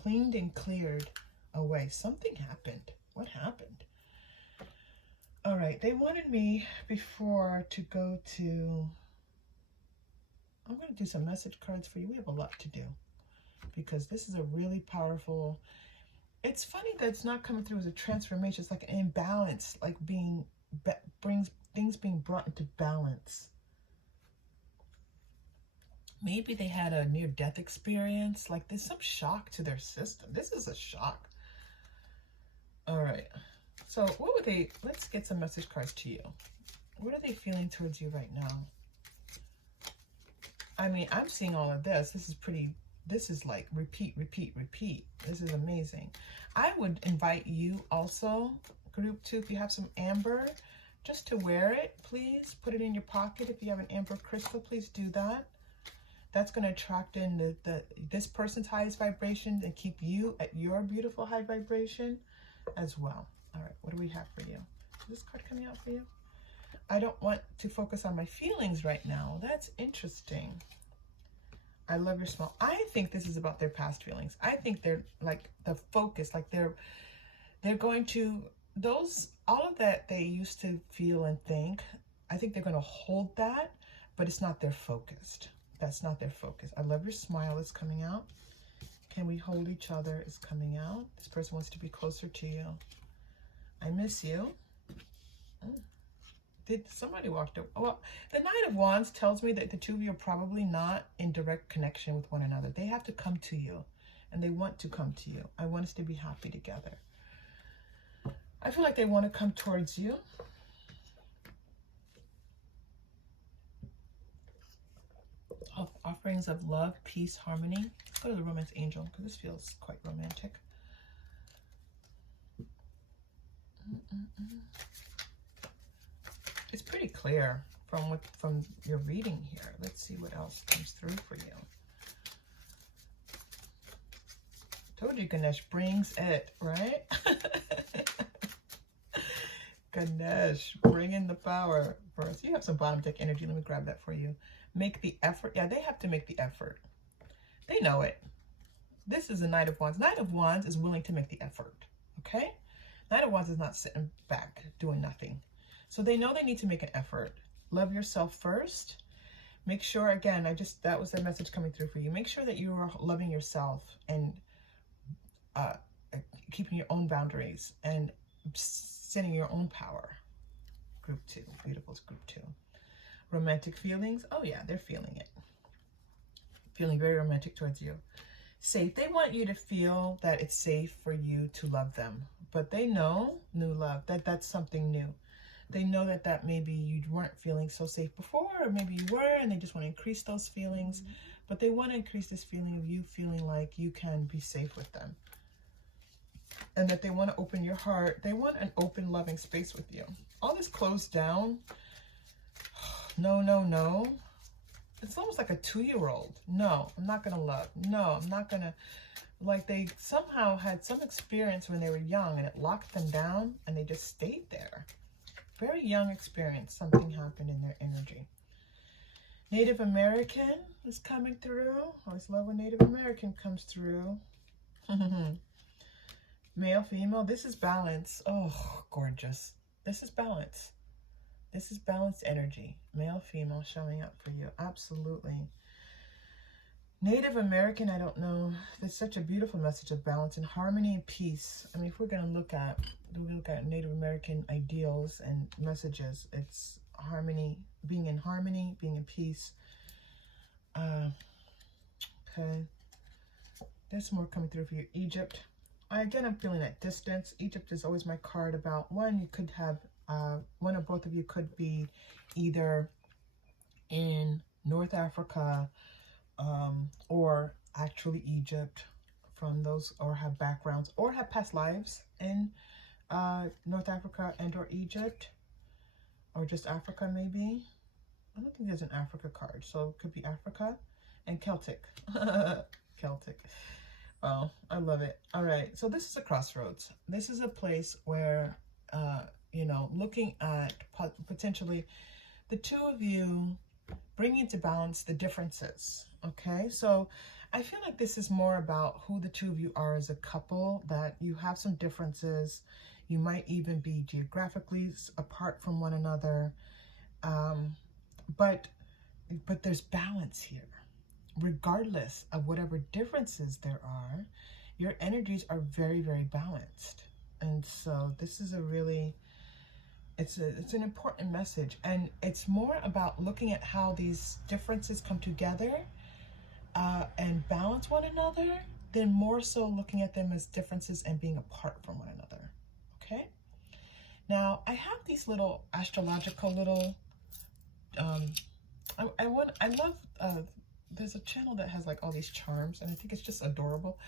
cleaned and cleared away. Something happened. What happened? All right, they wanted me before to go to... I'm going to do some message cards for you. We have a lot to do because this is a really powerful... It's funny that it's not coming through as a transformation. It's like an imbalance, like brings things being brought into balance. Maybe they had a near-death experience. Like there's some shock to their system. This is a shock. All right. So what would they... Let's get some message cards to you. What are they feeling towards you right now? I mean, I'm seeing all of this. This is like repeat, repeat, repeat. This is amazing. I would invite you also, group 2, if you have some amber, just to wear it, please. Put it in your pocket. If you have an amber crystal, please do that. That's going to attract in this person's highest vibration and keep you at your beautiful high vibration as well. All right, what do we have for you? Is this card coming out for you? I don't want to focus on my feelings right now. That's interesting. I love your smile. I think this is about their past feelings. I think they're like the focus, like they're going to all of that they used to feel and think. I think they're going to hold that, but it's not their focused. That's not their focus. I love your smile. It's coming out. Can we hold each other? It's coming out. This person wants to be closer to you. I miss you. Did somebody walked up? Well, the Knight of Wands tells me that the two of you are probably not in direct connection with one another. They have to come to you, and they want to come to you. I want us to be happy together. I feel like they want to come towards you. Offerings of love, peace, harmony. Let's go to the Romance Angel, because this feels quite romantic. It's pretty clear from your reading here. Let's see what else comes through for you. Told you Ganesh brings it, right? Ganesh, bring in the power first. You have some bottom deck energy. Let me grab that for you. Make the effort. Yeah, they have to make the effort. They know it. This is a Knight of Wands. Knight of Wands is willing to make the effort, okay? Knight of Wands is not sitting back doing nothing. So they know they need to make an effort. Love yourself first. Make sure, again, that was the message coming through for you. Make sure that you are loving yourself and keeping your own boundaries and setting your own power. Group 2. Beautiful. It's group 2. Romantic feelings. Oh, yeah, they're feeling it. Feeling very romantic towards you. Safe. They want you to feel that it's safe for you to love them. But they know, new love, that's something new. They know that maybe you weren't feeling so safe before, or maybe you were, and they just want to increase those feelings. But they want to increase this feeling of you feeling like you can be safe with them. And that they want to open your heart. They want an open, loving space with you. All this closed down. No, no, no. It's almost like a 2-year-old. No, I'm not going to love. No, I'm not going to Like they somehow had some experience when they were young and it locked them down and they just stayed there. Very young experience. Something happened in their energy. Native American is coming through. I always love when Native American comes through. Male, female. This is balance. Oh, gorgeous. This is balance. This is balanced energy. Male, female showing up for you. Absolutely. Native American, I don't know. There's such a beautiful message of balance and harmony and peace. I mean, if we're going to look at Native American ideals and messages, it's harmony, being in peace. Okay. There's more coming through for you. Egypt. Again, I'm feeling that distance. Egypt is always my card about one. You could have, one or both of you could be either in North Africa, or actually Egypt from those, or have backgrounds, or have past lives in North Africa and or Egypt, or just Africa maybe. I don't think there's an Africa card, so it could be Africa and Celtic. Celtic. Oh, I love it. All right, so this is a crossroads. This is a place where, you know, looking at potentially the two of you bringing into balance the differences. Okay, so I feel like this is more about who the two of you are as a couple, that you have some differences. You might even be geographically apart from one another, but there's balance here. Regardless of whatever differences there are, your energies are very, very balanced. And so this is a really, it's an important message, and it's more about looking at how these differences come together and balance one another, than more so looking at them as differences and being apart from one another. Okay. Now I have these little astrological little. I love. There's a channel that has like all these charms, and I think it's just adorable.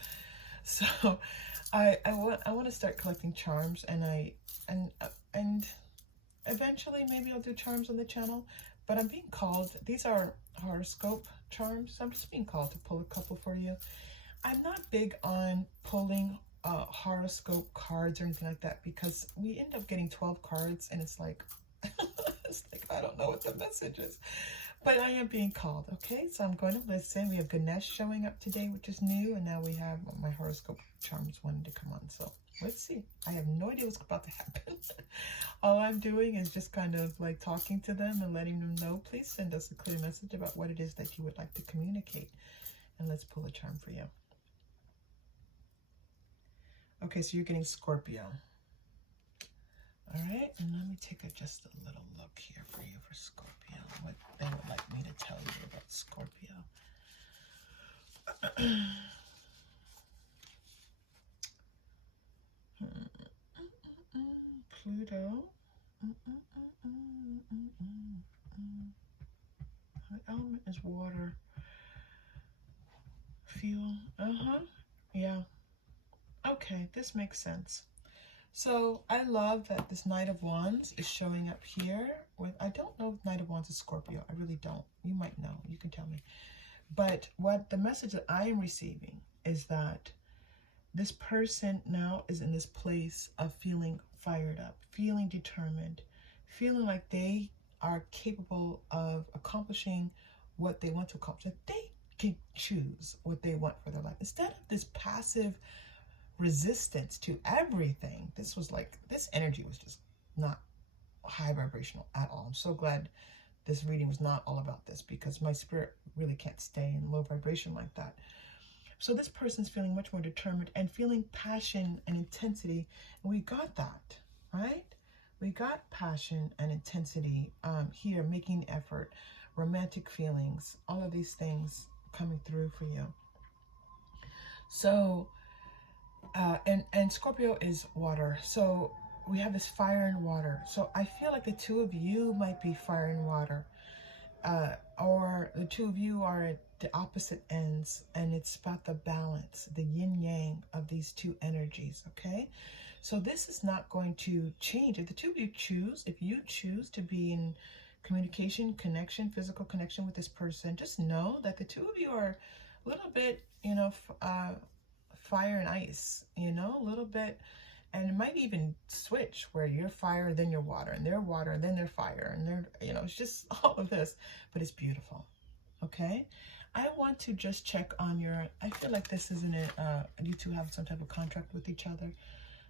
So I want to start collecting charms, and eventually maybe I'll do charms on the channel, but I'm being called, these are horoscope charms, so I'm just being called to pull a couple for you. I'm not big on pulling horoscope cards or anything like that, because we end up getting 12 cards and it's like, it's like, I don't know what the message is, but I am being called. Okay, so I'm going to listen. We have Ganesh showing up today, which is new, and now we have my horoscope charms wanting to come on, so let's see. I have no idea what's about to happen. All I'm doing is just kind of like talking to them and letting them know, please send us a clear message about what it is that you would like to communicate. And let's pull a charm for you. Okay, so you're getting Scorpio. All right, and let me take just a little look here for you for Scorpio. What they would like me to tell you about Scorpio. Pluto. The element is water. Fuel. Yeah. Okay, this makes sense. So I love that this Knight of Wands is showing up here with, I don't know if Knight of Wands is Scorpio. I really don't. You might know. You can tell me. But what the message that I am receiving is that this person now is in this place of feeling fired up, feeling determined, feeling like they are capable of accomplishing what they want to accomplish. That they can choose what they want for their life. Instead of this passive resistance to everything. This was like, this energy was just not high vibrational at all. I'm so glad this reading was not all about this, because my spirit really can't stay in low vibration like that. So this person's feeling much more determined and feeling passion and intensity. And we got that, right? We got passion and intensity here, making effort, romantic feelings, all of these things coming through for you. So and Scorpio is water, so we have this fire and water. So I feel like the two of you might be fire and water, or the two of you are at the opposite ends, and it's about the balance, the yin yang of these two energies. Okay, so this is not going to change. If the two of you choose, if you choose to be in communication, connection, physical connection with this person, just know that the two of you are a little bit, you know, fire and ice, you know, a little bit. And it might even switch where you're fire, then you're water, and they're water, and then they're fire, and they're, you know, it's just all of this, but it's beautiful. Okay. I want to just check on your, I feel like this isn't it, you two have some type of contract with each other.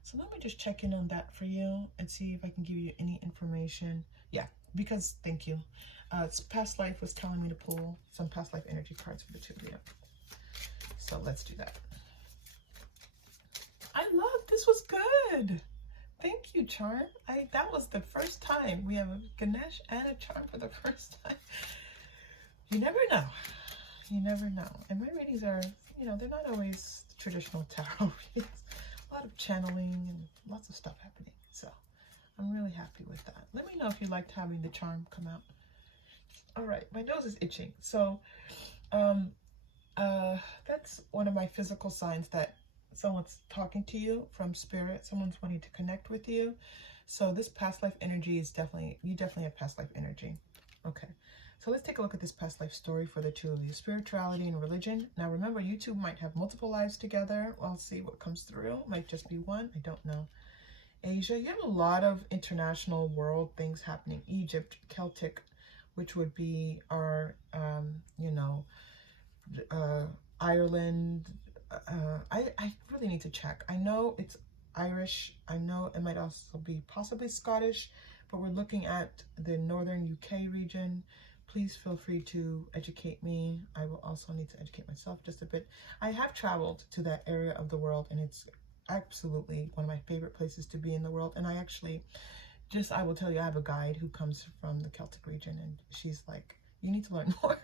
So let me just check in on that for you and see if I can give you any information. Yeah, because, thank you. It's past life was telling me to pull some past life energy cards for the two of you. So let's do that. I love, this was good. Thank you, Charm. That was the first time we have a Ganesh and a Charm for the first time. You never know. You never know. And my readings are, you know, they're not always traditional tarot readings. A lot of channeling and lots of stuff happening. So I'm really happy with that. Let me know if you liked having the charm come out. All right, my nose is itching. So that's one of my physical signs that someone's talking to you from spirit. Someone's wanting to connect with you. So this past life energy is definitely, you definitely have past life energy. Okay. So let's take a look at this past life story for the two of you. Spirituality and religion. Now remember, you two might have multiple lives together. Well, I'll see what comes through. Might just be one. I don't know. Asia. You have a lot of international world things happening. Egypt, Celtic, which would be our, you know, Ireland. I really need to check. I know it's Irish. I know it might also be possibly Scottish, but we're looking at the northern UK region. Please feel free to educate me. I will also need to educate myself just a bit. I have traveled to that area of the world, and it's absolutely one of my favorite places to be in the world. And I actually, I will tell you, I have a guide who comes from the Celtic region, and she's like, you need to learn more.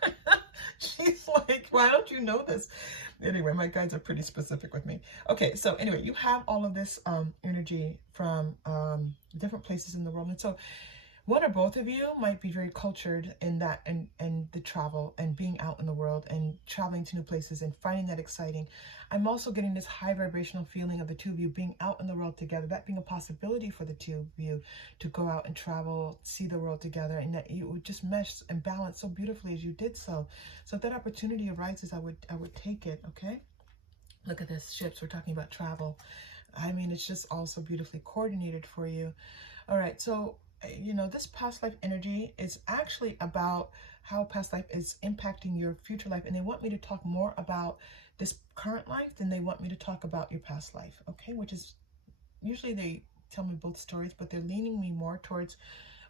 She's like, why don't you know this? Anyway, my guides are pretty specific with me. Okay, so anyway, you have all of this energy from different places in the world. And so one or both of you might be very cultured in that, and the travel and being out in the world and traveling to new places and finding that exciting. I'm also getting this high vibrational feeling of the two of you being out in the world together, that being a possibility for the two of you to go out and travel, see the world together, and that you would just mesh and balance so beautifully as you did so. So if that opportunity arises, I would take it. Okay, look at this, ships. We're talking about travel. I mean, it's just all so beautifully coordinated for you. All right, so you know, this past life energy is actually about how past life is impacting your future life. And they want me to talk more about this current life than they want me to talk about your past life. Okay, which is usually they tell me both stories, but they're leaning me more towards,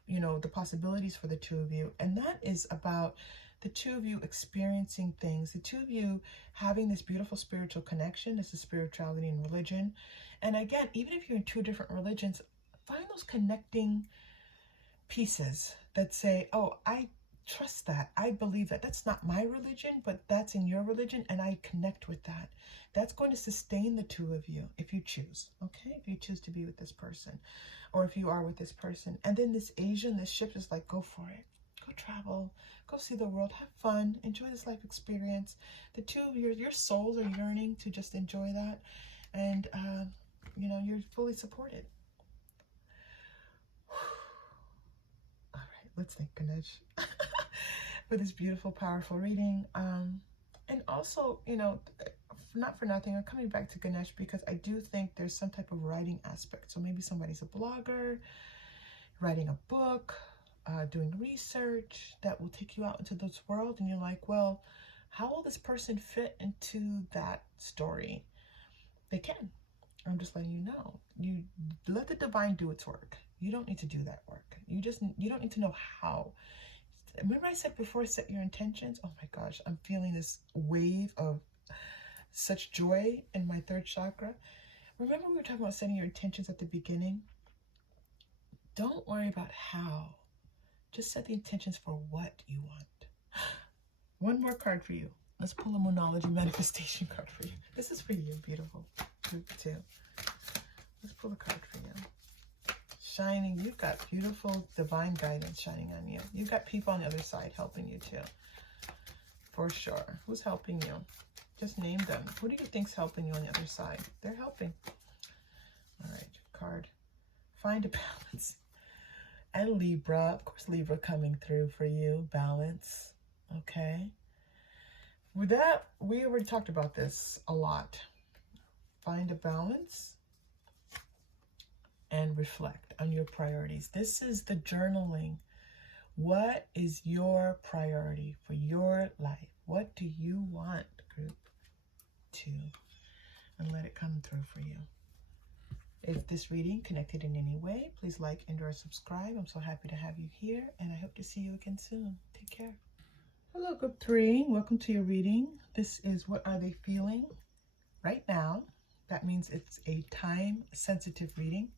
you know, the possibilities for the two of you. And that is about the two of you experiencing things, the two of you having this beautiful spiritual connection. This is spirituality and religion. And again, even if you're in two different religions, find those connecting pieces that say, oh, I trust that, I believe that. That's not my religion, but that's in your religion, and I connect with that. That's going to sustain the two of you if you choose. Okay, if you choose to be with this person, or if you are with this person. And then this Asian, this ship is like, go for it, go travel, go see the world, have fun, enjoy this life experience. The two of your souls are yearning to just enjoy that, and you know, you're fully supported. Let's thank Ganesh for this beautiful, powerful reading. And also, you know, not for nothing, I'm coming back to Ganesh because I do think there's some type of writing aspect. So maybe somebody's a blogger, writing a book, doing research that will take you out into this world. And you're like, well, how will this person fit into that story? They can. I'm just letting you know. You let the divine do its work. You don't need to do that work. You don't need to know how. Remember I said before, set your intentions? Oh my gosh, I'm feeling this wave of such joy in my third chakra. Remember we were talking about setting your intentions at the beginning? Don't worry about how. Just set the intentions for what you want. One more card for you. Let's pull a Moonology manifestation card for you. This is for you, beautiful. Too. Let's pull a card for you. Shining, you've got beautiful divine guidance shining on you. You've got people on the other side helping you too. For sure. Who's helping you? Just name them. Who do you think's helping you on the other side? They're helping. All right, card. Find a balance. And Libra, of course, Libra coming through for you. Balance. Okay. With that, we already talked about this a lot. find a balance and reflect on your priorities. This is the journaling. What is your priority for your life? What do you want, group 2? And let it come through for you. If this reading connected in any way, please like and or subscribe. I'm so happy to have you here, and I hope to see you again soon. Take care. Hello, group 3. Welcome to your reading. This is what are they feeling right now. That means it's a time-sensitive reading.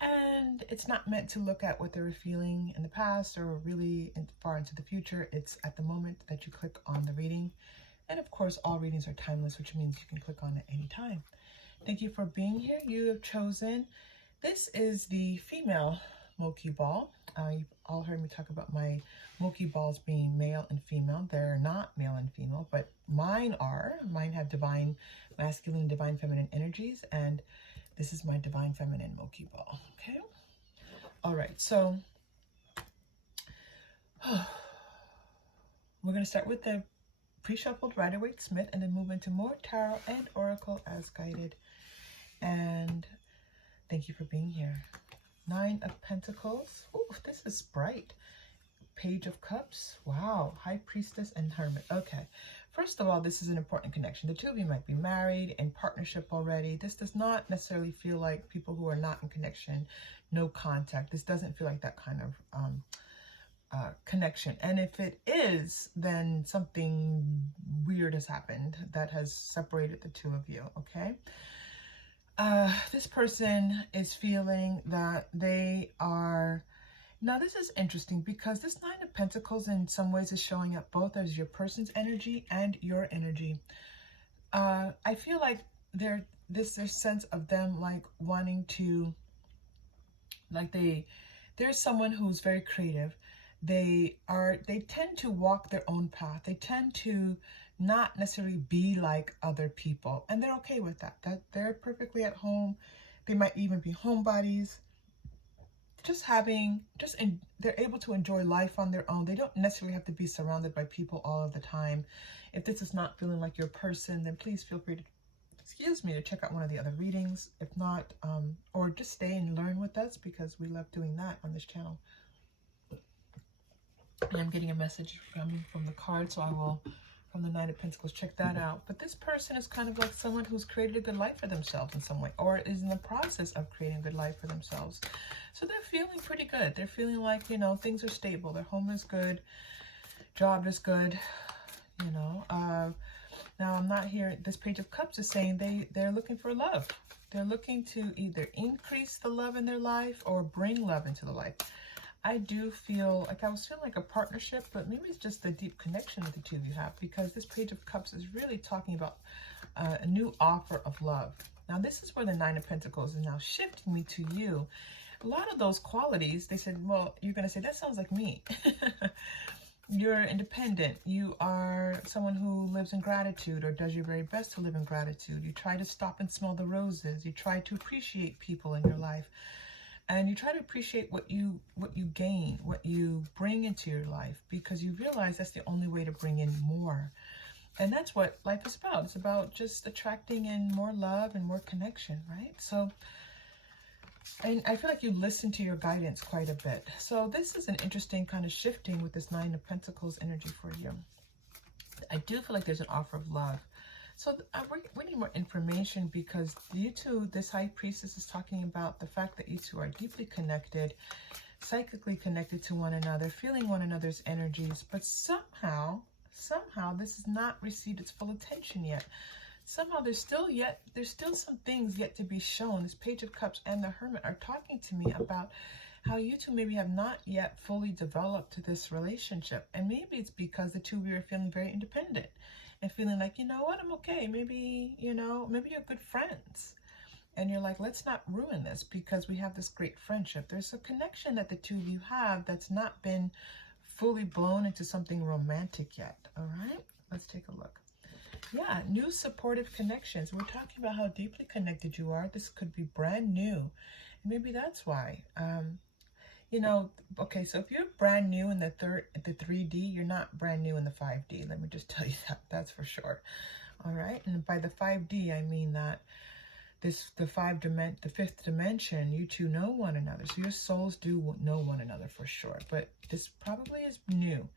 And it's not meant to look at what they were feeling in the past or really far into the future. It's at the moment that you click on the reading. And of course, all readings are timeless, which means you can click on it anytime. Thank you for being here. You have chosen, this is the female Mochi ball. You've all heard me talk about my Mochi balls being male and female. They're not male and female, but mine are. Mine have divine masculine, divine feminine energies, and this is my divine feminine Mochi ball. Okay. All right. So we're going to start with the pre-shuffled Rider-Waite-Smith and then move into more tarot and oracle as guided. And thank you for being here. 9 of Pentacles. Oh, this is bright. Page of Cups. Wow. High Priestess and Hermit. Okay. First of all, this is an important connection. The two of you might be married, in partnership already. This does not necessarily feel like people who are not in connection, no contact. This doesn't feel like that kind of connection. And if it is, then something weird has happened that has separated the two of you. Okay. This person is feeling that they are, now this is interesting because this 9 of Pentacles in some ways is showing up both as your person's energy and your energy. I feel like there's sense of them like wanting to, like there's someone who's very creative. They tend to walk their own path. They tend to not necessarily be like other people, and they're okay with that. That they're perfectly at home. They might even be homebodies. They're able to enjoy life on their own. They don't necessarily have to be surrounded by people all of the time. If this is not feeling like your person, then please feel free to check out one of the other readings. If not, or just stay and learn with us because we love doing that on this channel. And I'm getting a message from the card, so I will, from the 9 of Pentacles, check that out. But this person is kind of like someone who's created a good life for themselves in some way, or is in the process of creating a good life for themselves. So they're feeling pretty good. They're feeling like, you know, things are stable. Their home is good. Job is good. You know, now I'm not here. This Page of Cups is saying they're looking for love. They're looking to either increase the love in their life or bring love into the life. I do feel like I was feeling like a partnership, but maybe it's just the deep connection that the two of you have, because this Page of Cups is really talking about a new offer of love. Now, this is where the 9 of Pentacles is now shifting me to you. A lot of those qualities, they said, well, you're going to say, that sounds like me. You're independent. You are someone who lives in gratitude or does your very best to live in gratitude. You try to stop and smell the roses. You try to appreciate people in your life. And you try to appreciate what you gain, what you bring into your life, because you realize that's the only way to bring in more. And that's what life is about. It's about just attracting in more love and more connection, right? So, and I feel like you listen to your guidance quite a bit. So this is an interesting kind of shifting with this 9 of Pentacles energy for you. I do feel like there's an offer of love. So we need more information, because you two, this High Priestess is talking about the fact that you two are deeply connected, psychically connected to one another, feeling one another's energies, but somehow this has not received its full attention yet. Somehow there's still some things yet to be shown. This Page of Cups and the Hermit are talking to me about how you two maybe have not yet fully developed this relationship. And maybe it's because the two of you are feeling very independent and feeling like, you know what, I'm okay. Maybe, you know, maybe you're good friends. And you're like, let's not ruin this because we have this great friendship. There's a connection that the two of you have that's not been fully blown into something romantic yet. All right, let's take a look. Yeah, new supportive connections. We're talking about how deeply connected you are. This could be brand new. And maybe that's why. You know, okay, so if you're brand new in the 3D, you're not brand new in the 5D. Let me just tell you that. That's for sure. All right. And by the 5D, I mean that the fifth dimension, you two know one another. So your souls do know one another for sure. But this probably is new.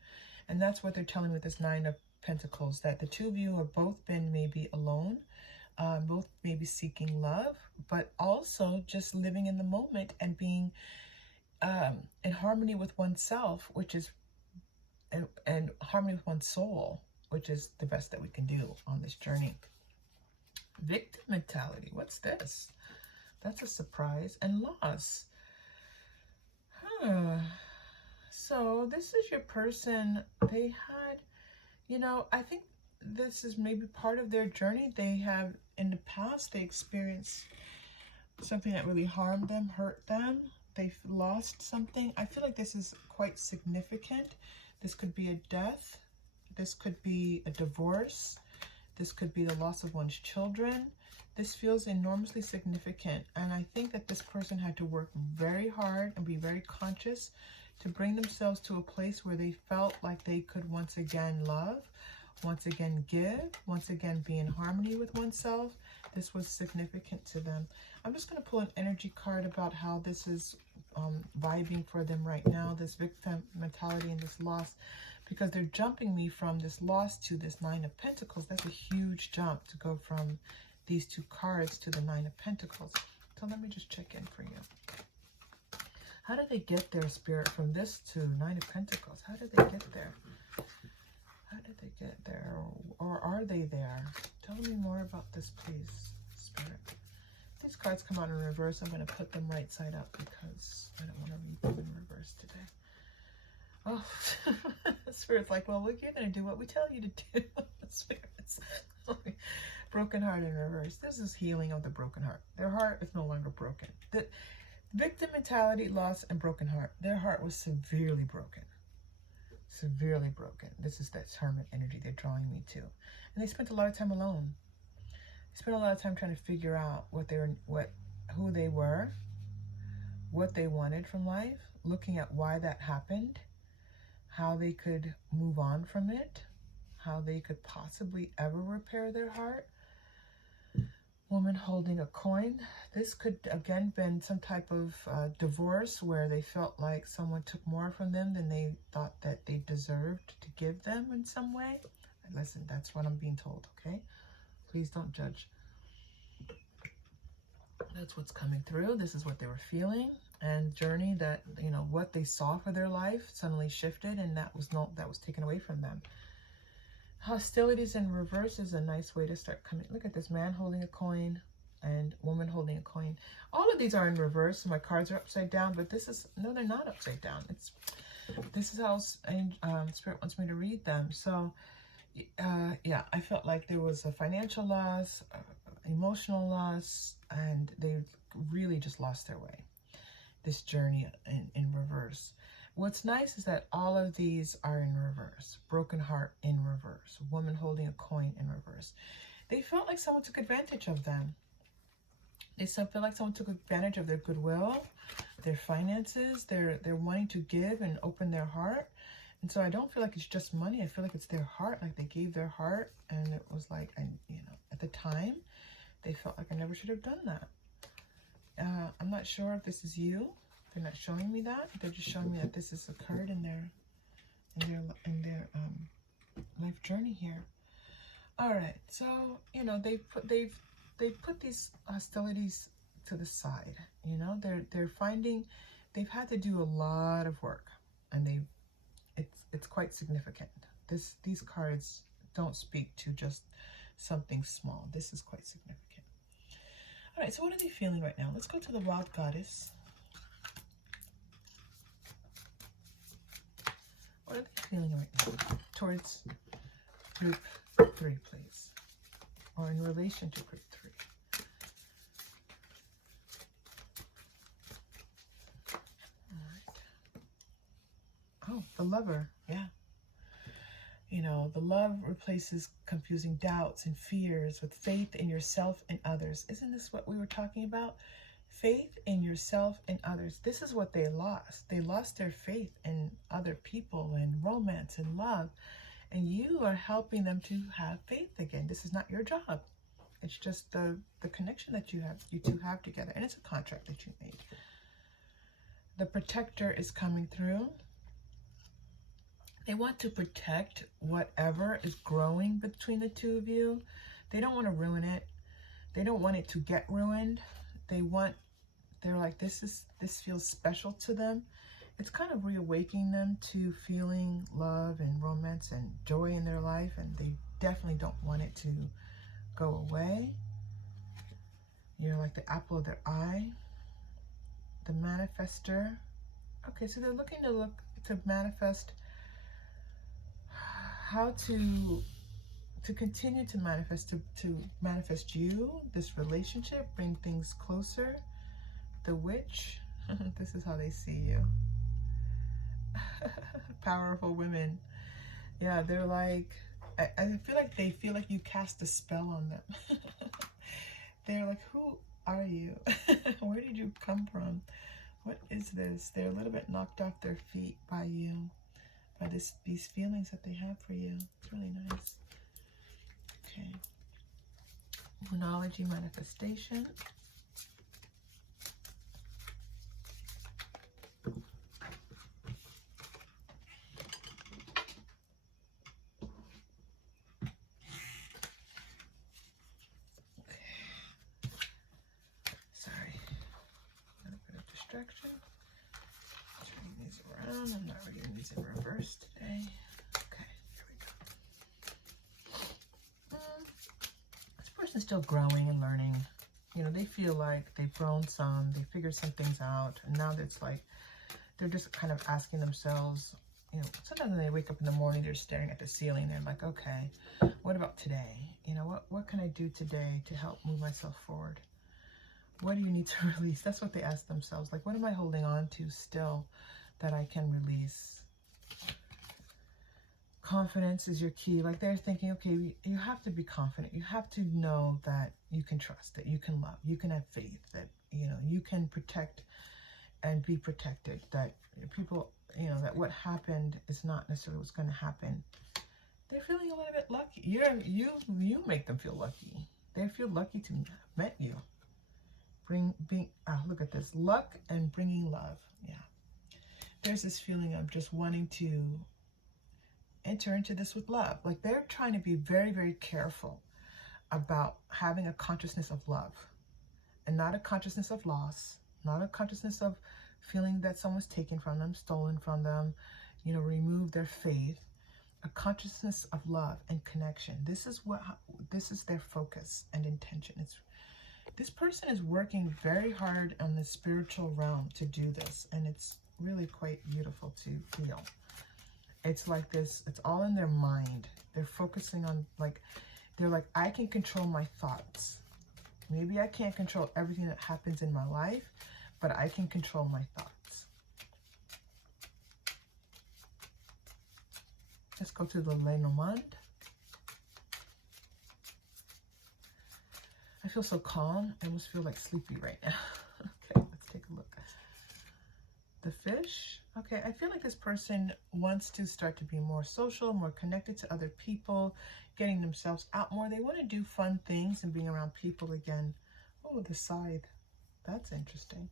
And that's what they're telling me with this Nine of Pentacles, that the two of you have both been maybe alone, both maybe seeking love, but also just living in the moment and being in harmony with oneself, which is, and harmony with one's soul, which is the best that we can do on this journey. Victim mentality. What's this? That's a surprise. And loss. So this is your person. They had, you know, I think this is maybe part of their journey. They have, in the past, they experienced something that really harmed them, hurt them. They've lost something. I feel like this is quite significant. This could be a death. This could be a divorce. This could be the loss of one's children. This feels enormously significant. And I think that this person had to work very hard and be very conscious to bring themselves to a place where they felt like they could once again love, once again give, once again be in harmony with oneself. This was significant to them. I'm just going to pull an energy card about how this is vibing for them right now, this victim mentality and this loss, because they're jumping me from this loss to this Nine of Pentacles. That's a huge jump to go from these two cards to the Nine of Pentacles. So let me just check in for you. How did they get there, Spirit, from this to Nine of Pentacles? How did they get there? How did they get there? Or are they there? Tell me more about this, please, Spirit. If these cards come out in reverse, I'm going to put them right side up because I don't want to read them in reverse today. Oh, Spirit's like, well, you're going to do what we tell you to do. Spirits. Broken heart in reverse. This is healing of the broken heart. Their heart is no longer broken. The victim mentality, loss, and broken heart. Their heart was severely broken. Severely broken. This is that hermit energy they're drawing me to. And they spent a lot of time alone. They spent a lot of time trying to figure out who they were, what they wanted from life, looking at why that happened, how they could move on from it, how they could possibly ever repair their heart. Woman holding a coin. This could again been some type of divorce where they felt like someone took more from them than they thought that they deserved to give them in some way. Listen, that's what I'm being told, okay? Please don't judge. That's what's coming through. This is what they were feeling. And journey that, you know, what they saw for their life suddenly shifted, and that was taken away from them. Hostilities in reverse is a nice way to start coming. Look at this man holding a coin and woman holding a coin. All of these are in reverse. So my cards are upside down, but this is, no, they're not upside down. This is how Spirit wants me to read them. So yeah, I felt like there was a financial loss, emotional loss, and they really just lost their way. This journey in reverse. What's nice is that all of these are in reverse. Broken heart in reverse. Woman holding a coin in reverse. They felt like someone took advantage of them. They feel like someone took advantage of their goodwill, their finances. They're wanting to give and open their heart. And so I don't feel like it's just money. I feel like it's their heart. Like they gave their heart, and it was like, you know, at the time, they felt like I never should have done that. I'm not sure if this is you. They're not showing me that. They're just showing me that this has occurred in their life journey here. All right, so you know they've put these hostilities to the side. You know, they're finding they've had to do a lot of work, and it's quite significant. These cards don't speak to just something small. This is quite significant. All right, so what are they feeling right now? Let's go to the Wild Goddess. What are they feeling right now towards group 3, please? Or in relation to group 3? All right. Oh, the Lover. Yeah. You know, the love replaces confusing doubts and fears with faith in yourself and others. Isn't this what we were talking about? Faith in yourself and others. This is what they lost. They lost their faith in other people and romance and love. And you are helping them to have faith again. This is not your job. It's just the connection that you two have together. And it's a contract that you made. The protector is coming through. They want to protect whatever is growing between the two of you. They don't want to ruin it. They don't want it to get ruined. They're like, this feels special to them. It's kind of reawakening them to feeling love and romance and joy in their life, and they definitely don't want it to go away. You're like the apple of their eye. The manifester. Okay, so they're looking to manifest how to continue to manifest you, this relationship, bring things closer. The witch, this is how they see you. Powerful women. Yeah, they're like, I feel like you cast a spell on them. They're like, who are you? Where did you come from? What is this? They're a little bit knocked off their feet by you, by these feelings that they have for you. It's really nice. Okay. Moonology manifestation. Distraction. Turning these around. I'm not reading these in reverse today. Okay, here we go. This person's still growing and learning. You know, they feel like they've grown some, they figured some things out, and now it's like they're just kind of asking themselves, you know, sometimes when they wake up in the morning, they're staring at the ceiling. They're like, okay, what about today? You know, what can I do today to help move myself forward? What do you need to release? That's what they ask themselves. Like, what am I holding on to still that I can release? Confidence is your key. Like, they're thinking, okay, you have to be confident. You have to know that you can trust, that you can love, you can have faith, that, you know, you can protect and be protected, that people, you know, that what happened is not necessarily what's going to happen. They're feeling a little bit lucky. You make them feel lucky. They feel lucky to have met you. Look at this, luck and bringing love. Yeah, there's this feeling of just wanting to enter into this with love. Like, they're trying to be very, very careful about having a consciousness of love and not a consciousness of loss, not a consciousness of feeling that someone's taken from them, stolen from them, you know, remove their faith. A consciousness of love and connection. This is their focus and intention. This person is working very hard on the spiritual realm to do this, and it's really quite beautiful to feel. It's like this, it's all in their mind. They're focusing on, like, they're like, I can control my thoughts. Maybe I can't control everything that happens in my life, but I can control my thoughts. Let's go to the Lenormand. I feel so calm. I almost feel like sleepy right now. Okay, let's take a look. The fish. Okay, I feel like this person wants to start to be more social, more connected to other people, getting themselves out more. They want to do fun things and being around people again. Oh, the scythe. That's interesting.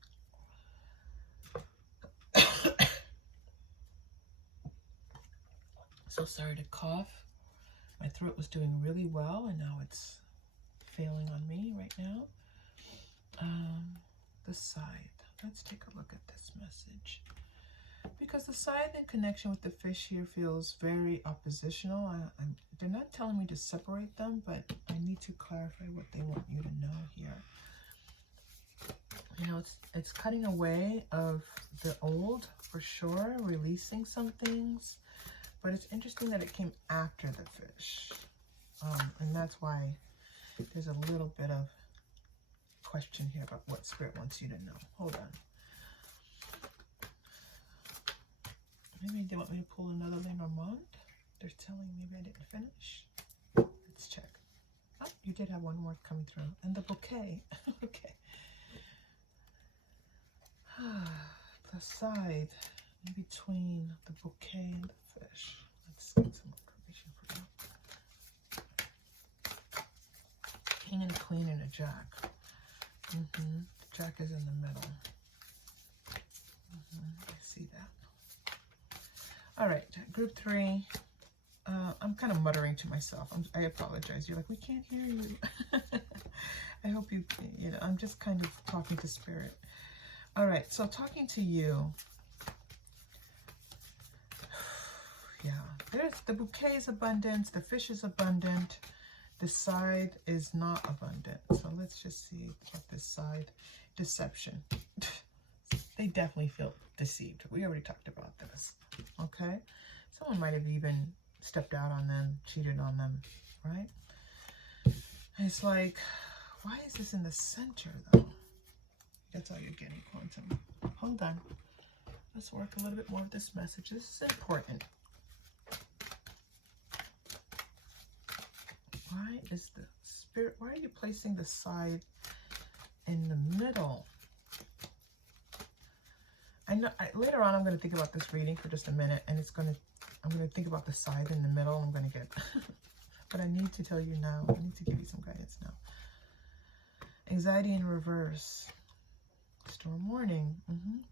So sorry to cough. My throat was doing really well, and now it's failing on me right now. The scythe. Let's take a look at this message. Because the scythe in connection with the fish here feels very oppositional. They're not telling me to separate them, but I need to clarify what they want you to know here. You know, it's cutting away of the old, for sure, releasing some things. But it's interesting that it came after the fish. And that's why there's a little bit of question here about what Spirit wants you to know. Hold on. Maybe they want me to pull another Lenormand. They're telling me maybe I didn't finish. Let's check. Oh, you did have one more coming through. And the bouquet. Okay. The scythe in between the bouquet and the fish. Let's get some information. Jack. The Jack is in the middle. I see that. All right, group 3. I'm kind of muttering to myself. I apologize. You're like, we can't hear you. I hope you know, I'm just kind of talking to spirit. All right, so talking to you. Yeah, there's the bouquet is abundant, the fish is abundant, the side is not abundant. So let's just see what this side, deception. They definitely feel deceived. We already talked about this, okay? Someone might have even stepped out on them, cheated on them, right? It's like, why is this in the center though? That's all you're getting, quantum. Hold on. Let's work a little bit more with this message. This is important. Why is the spirit, why are you placing the side in the middle? I know later on I'm going to think about this reading for just a minute, and I'm going to think about the side in the middle. I'm going to get, but I need to tell you now. I need to give you some guidance now. Anxiety in reverse. Storm warning.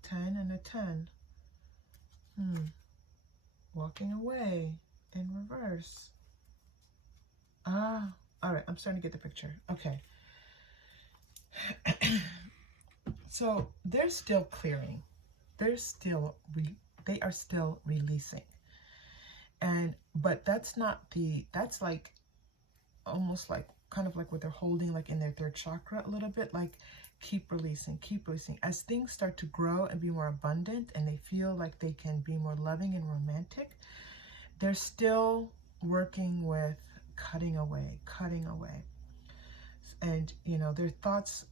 10 and a 10. Walking away in reverse. All right. I'm starting to get the picture. Okay. So they're still clearing. They are still releasing. But that's not that's like almost like kind of like what they're holding like in their third chakra a little bit, like keep releasing. As things start to grow and be more abundant and they feel like they can be more loving and romantic, they're still working with cutting away. And, you know, their thoughts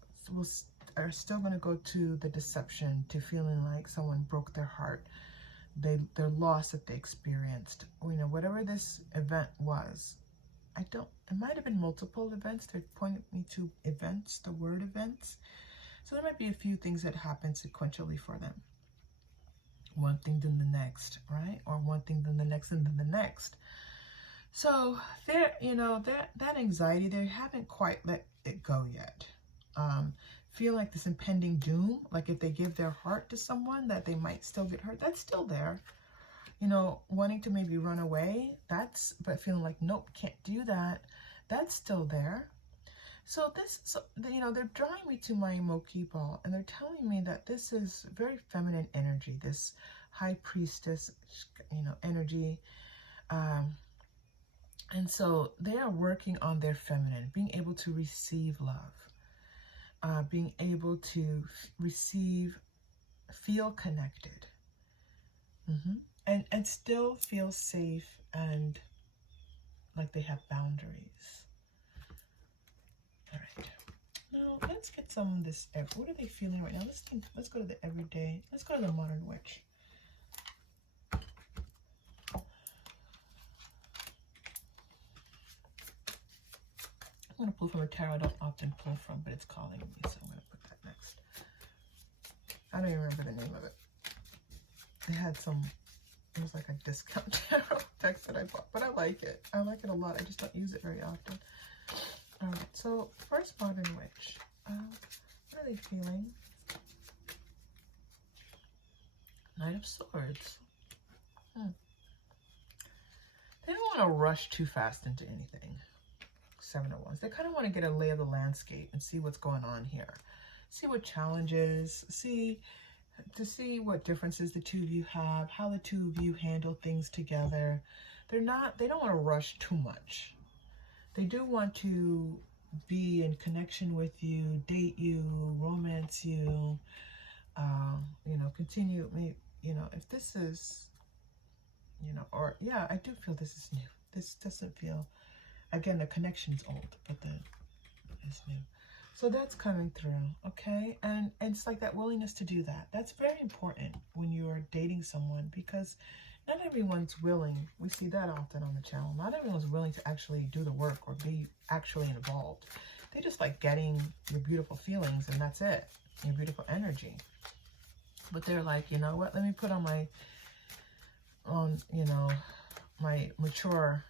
are still going to go to the deception, to feeling like someone broke their heart, their loss that they experienced. You know, whatever this event was, it might have been multiple events. They're pointing me to events, the word events. So there might be a few things that happen sequentially for them. One thing, then the next, right? Or one thing, then the next, and then the next. So they're, you know, that anxiety, they haven't quite let it go yet. Feel like this impending doom, like if they give their heart to someone that they might still get hurt, that's still there. You know, wanting to maybe run away, but feeling like, nope, can't do that, that's still there. So you know, they're drawing me to my Mochi ball, and they're telling me that this is very feminine energy, this high priestess, you know, energy. And so they are working on their feminine, being able to receive love, being able to feel connected, and still feel safe and like they have boundaries. All right. Now let's get some of this. What are they feeling right now? Let's go to the everyday. Let's go to the modern witch. I'm going to pull from a tarot I don't often pull from, but it's calling me, so I'm going to put that next. I don't even remember the name of it. It was like a discount tarot text that I bought, but I like it. I like it a lot. I just don't use it very often. All right, so first modern witch. What are they feeling? Knight of Swords. They don't want to rush too fast into anything. 7 of Wands. They kind of want to get a lay of the landscape and see what's going on here. See what challenges, to see what differences the two of you have, how the two of you handle things together. They don't want to rush too much. They do want to be in connection with you, date you, romance you, you know, continue, you know, if this is, you know, or yeah, I do feel this is new. This doesn't feel, again, the connection's old, but it's new. So that's coming through, okay? And it's like that willingness to do that. That's very important when you're dating someone, because not everyone's willing. We see that often on the channel. Not everyone's willing to actually do the work or be actually involved. They just like getting your beautiful feelings, and that's it, your beautiful energy. But they're like, you know what? Let me put on you know, my mature.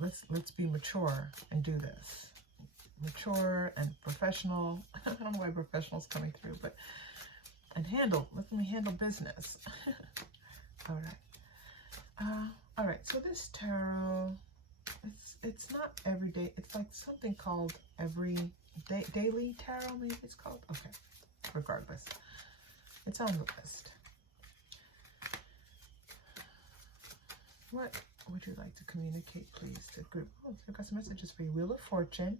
Let's be mature and do this. mature and professional. I don't know why professional's coming through, but and let me handle business. All right. All right. So this tarot, it's not every day. It's like something called daily tarot. Maybe it's called. Okay. Regardless, it's on the list. What would you like to communicate, please, to group? Oh, I've got some messages for you. Wheel of Fortune.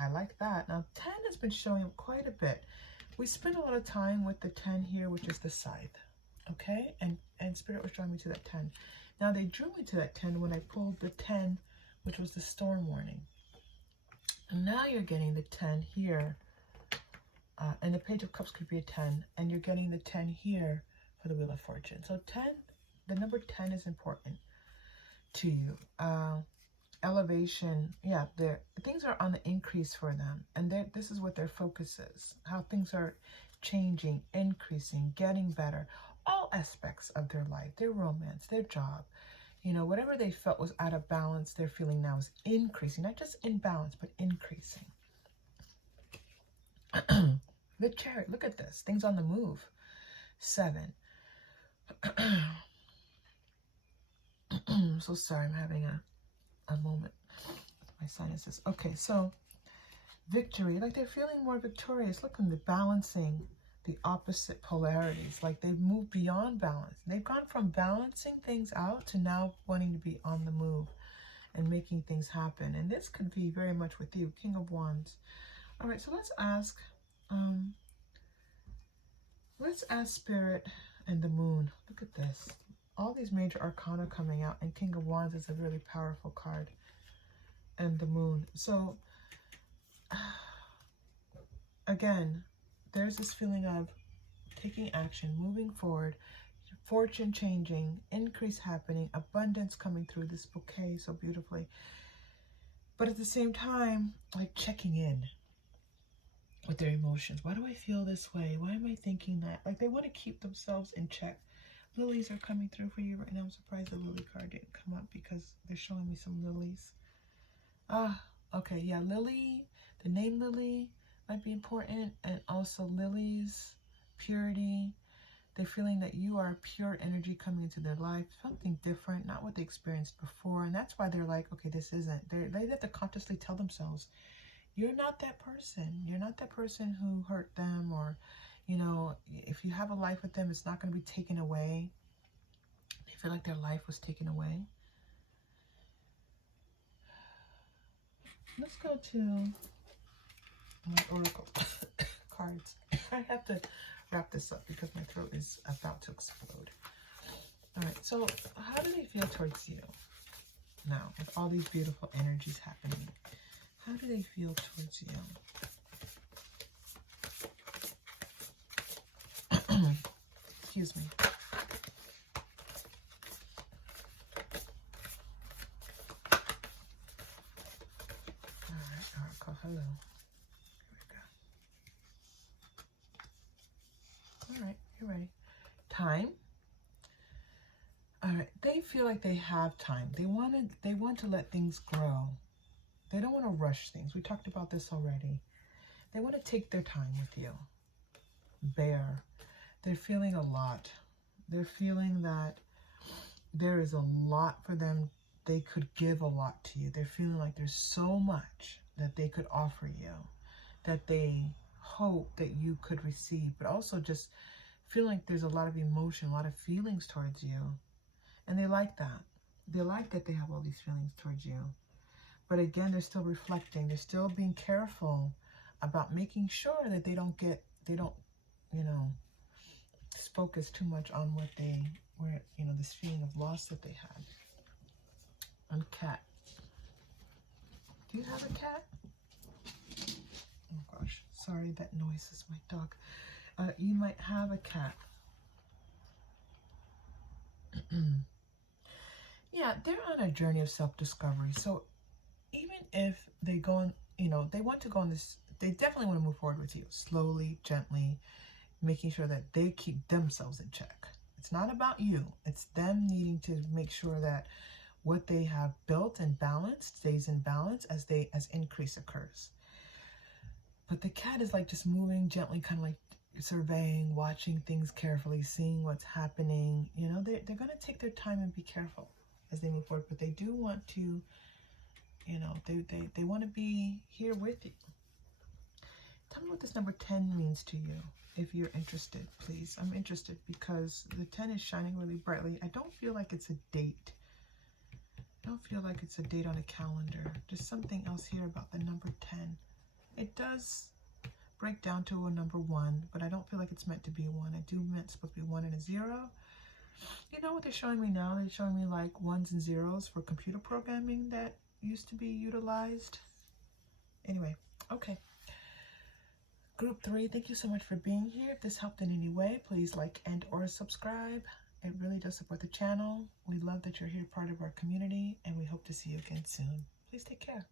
I like that. Now, 10 has been showing up quite a bit. We spend a lot of time with the 10 here, which is the scythe. Okay? And Spirit was drawing me to that 10. Now, they drew me to that 10 when I pulled the 10, which was the storm warning. And now you're getting the 10 here. And the Page of Cups could be a 10. And you're getting the 10 here for the Wheel of Fortune. So 10, the number 10 is important to you. Elevation, yeah, things are on the increase for them, and this is what their focus is, how things are changing, increasing, getting better, all aspects of their life, their romance, their job, whatever they felt was out of balance, they're feeling now is increasing, not just in balance, but increasing. The Chariot, look at this, things on the move. 7. I'm so sorry, I'm having a moment with my sinuses. Okay, so victory, like they're feeling more victorious. Look at the balancing the opposite polarities, like they've moved beyond balance. They've gone from balancing things out to now wanting to be on the move and making things happen. And this could be very much with you, King of Wands. All right, so let's ask Spirit and the Moon. Look at this. All these major arcana coming out, and King of Wands is a really powerful card, and the Moon. So again, there's this feeling of taking action, moving forward, fortune changing, increase happening, abundance coming through this bouquet so beautifully. But at the same time, like checking in with their emotions. Why do I feel this way? Why am I thinking that? Like they want to keep themselves in check. Lilies are coming through for you right now. I'm surprised the lily card didn't come up because they're showing me some lilies. Okay, yeah, Lily, the name Lily might be important, and also lilies, purity. They're feeling that you are pure energy coming into their life, something different, not what they experienced before, and that's why they're like, okay, this isn't. They have to consciously tell themselves, you're not that person. You're not that person who hurt them, or if you have a life with them, it's not going to be taken away. They feel like their life was taken away. Let's go to my oracle cards. I have to wrap this up because my throat is about to explode. All right, so how do they feel towards you now with all these beautiful energies happening? How do they feel towards you? Excuse me. All right, Oracle, hello. Here we go. All right, you're ready. Time. All right, they feel like they have time. They want to let things grow. They don't want to rush things. We talked about this already. They want to take their time with you. Bear. They're feeling a lot. They're feeling that there is a lot for them. They could give a lot to you. They're feeling like there's so much that they could offer you, that they hope that you could receive, but also just feel like there's a lot of emotion, a lot of feelings towards you. And they like that. They like that they have all these feelings towards you. But again, they're still reflecting. They're still being careful about making sure that they don't, focus too much on what this feeling of loss that they had. And cat. Do you have a cat? Oh gosh, sorry, that noise is my dog. You might have a cat. Yeah, they're on a journey of self-discovery. So even if they go on, they want to go on this, they definitely want to move forward with you, slowly, gently, making sure that they keep themselves in check. It's not about you. It's them needing to make sure that what they have built and balanced stays in balance as increase occurs. But the cat is like just moving gently, kind of like surveying, watching things carefully, seeing what's happening. You know, they're going to take their time and be careful as they move forward, but they do want to, you know, they want to be here with you. Tell me what this number 10 means to you, if you're interested, please. I'm interested because the 10 is shining really brightly. I don't feel like it's a date. I don't feel like it's a date on a calendar. There's something else here about the number 10. It does break down to a number 1, but I don't feel like it's meant to be a 1. I do meant it's supposed to be 1 and a 0. You know what they're showing me now? They're showing me like 1s and 0s for computer programming that used to be utilized. Anyway, okay. Group 3, thank you so much for being here. If this helped in any way, please like and or subscribe. It really does support the channel. We love that you're here, part of our community, and we hope to see you again soon. Please take care.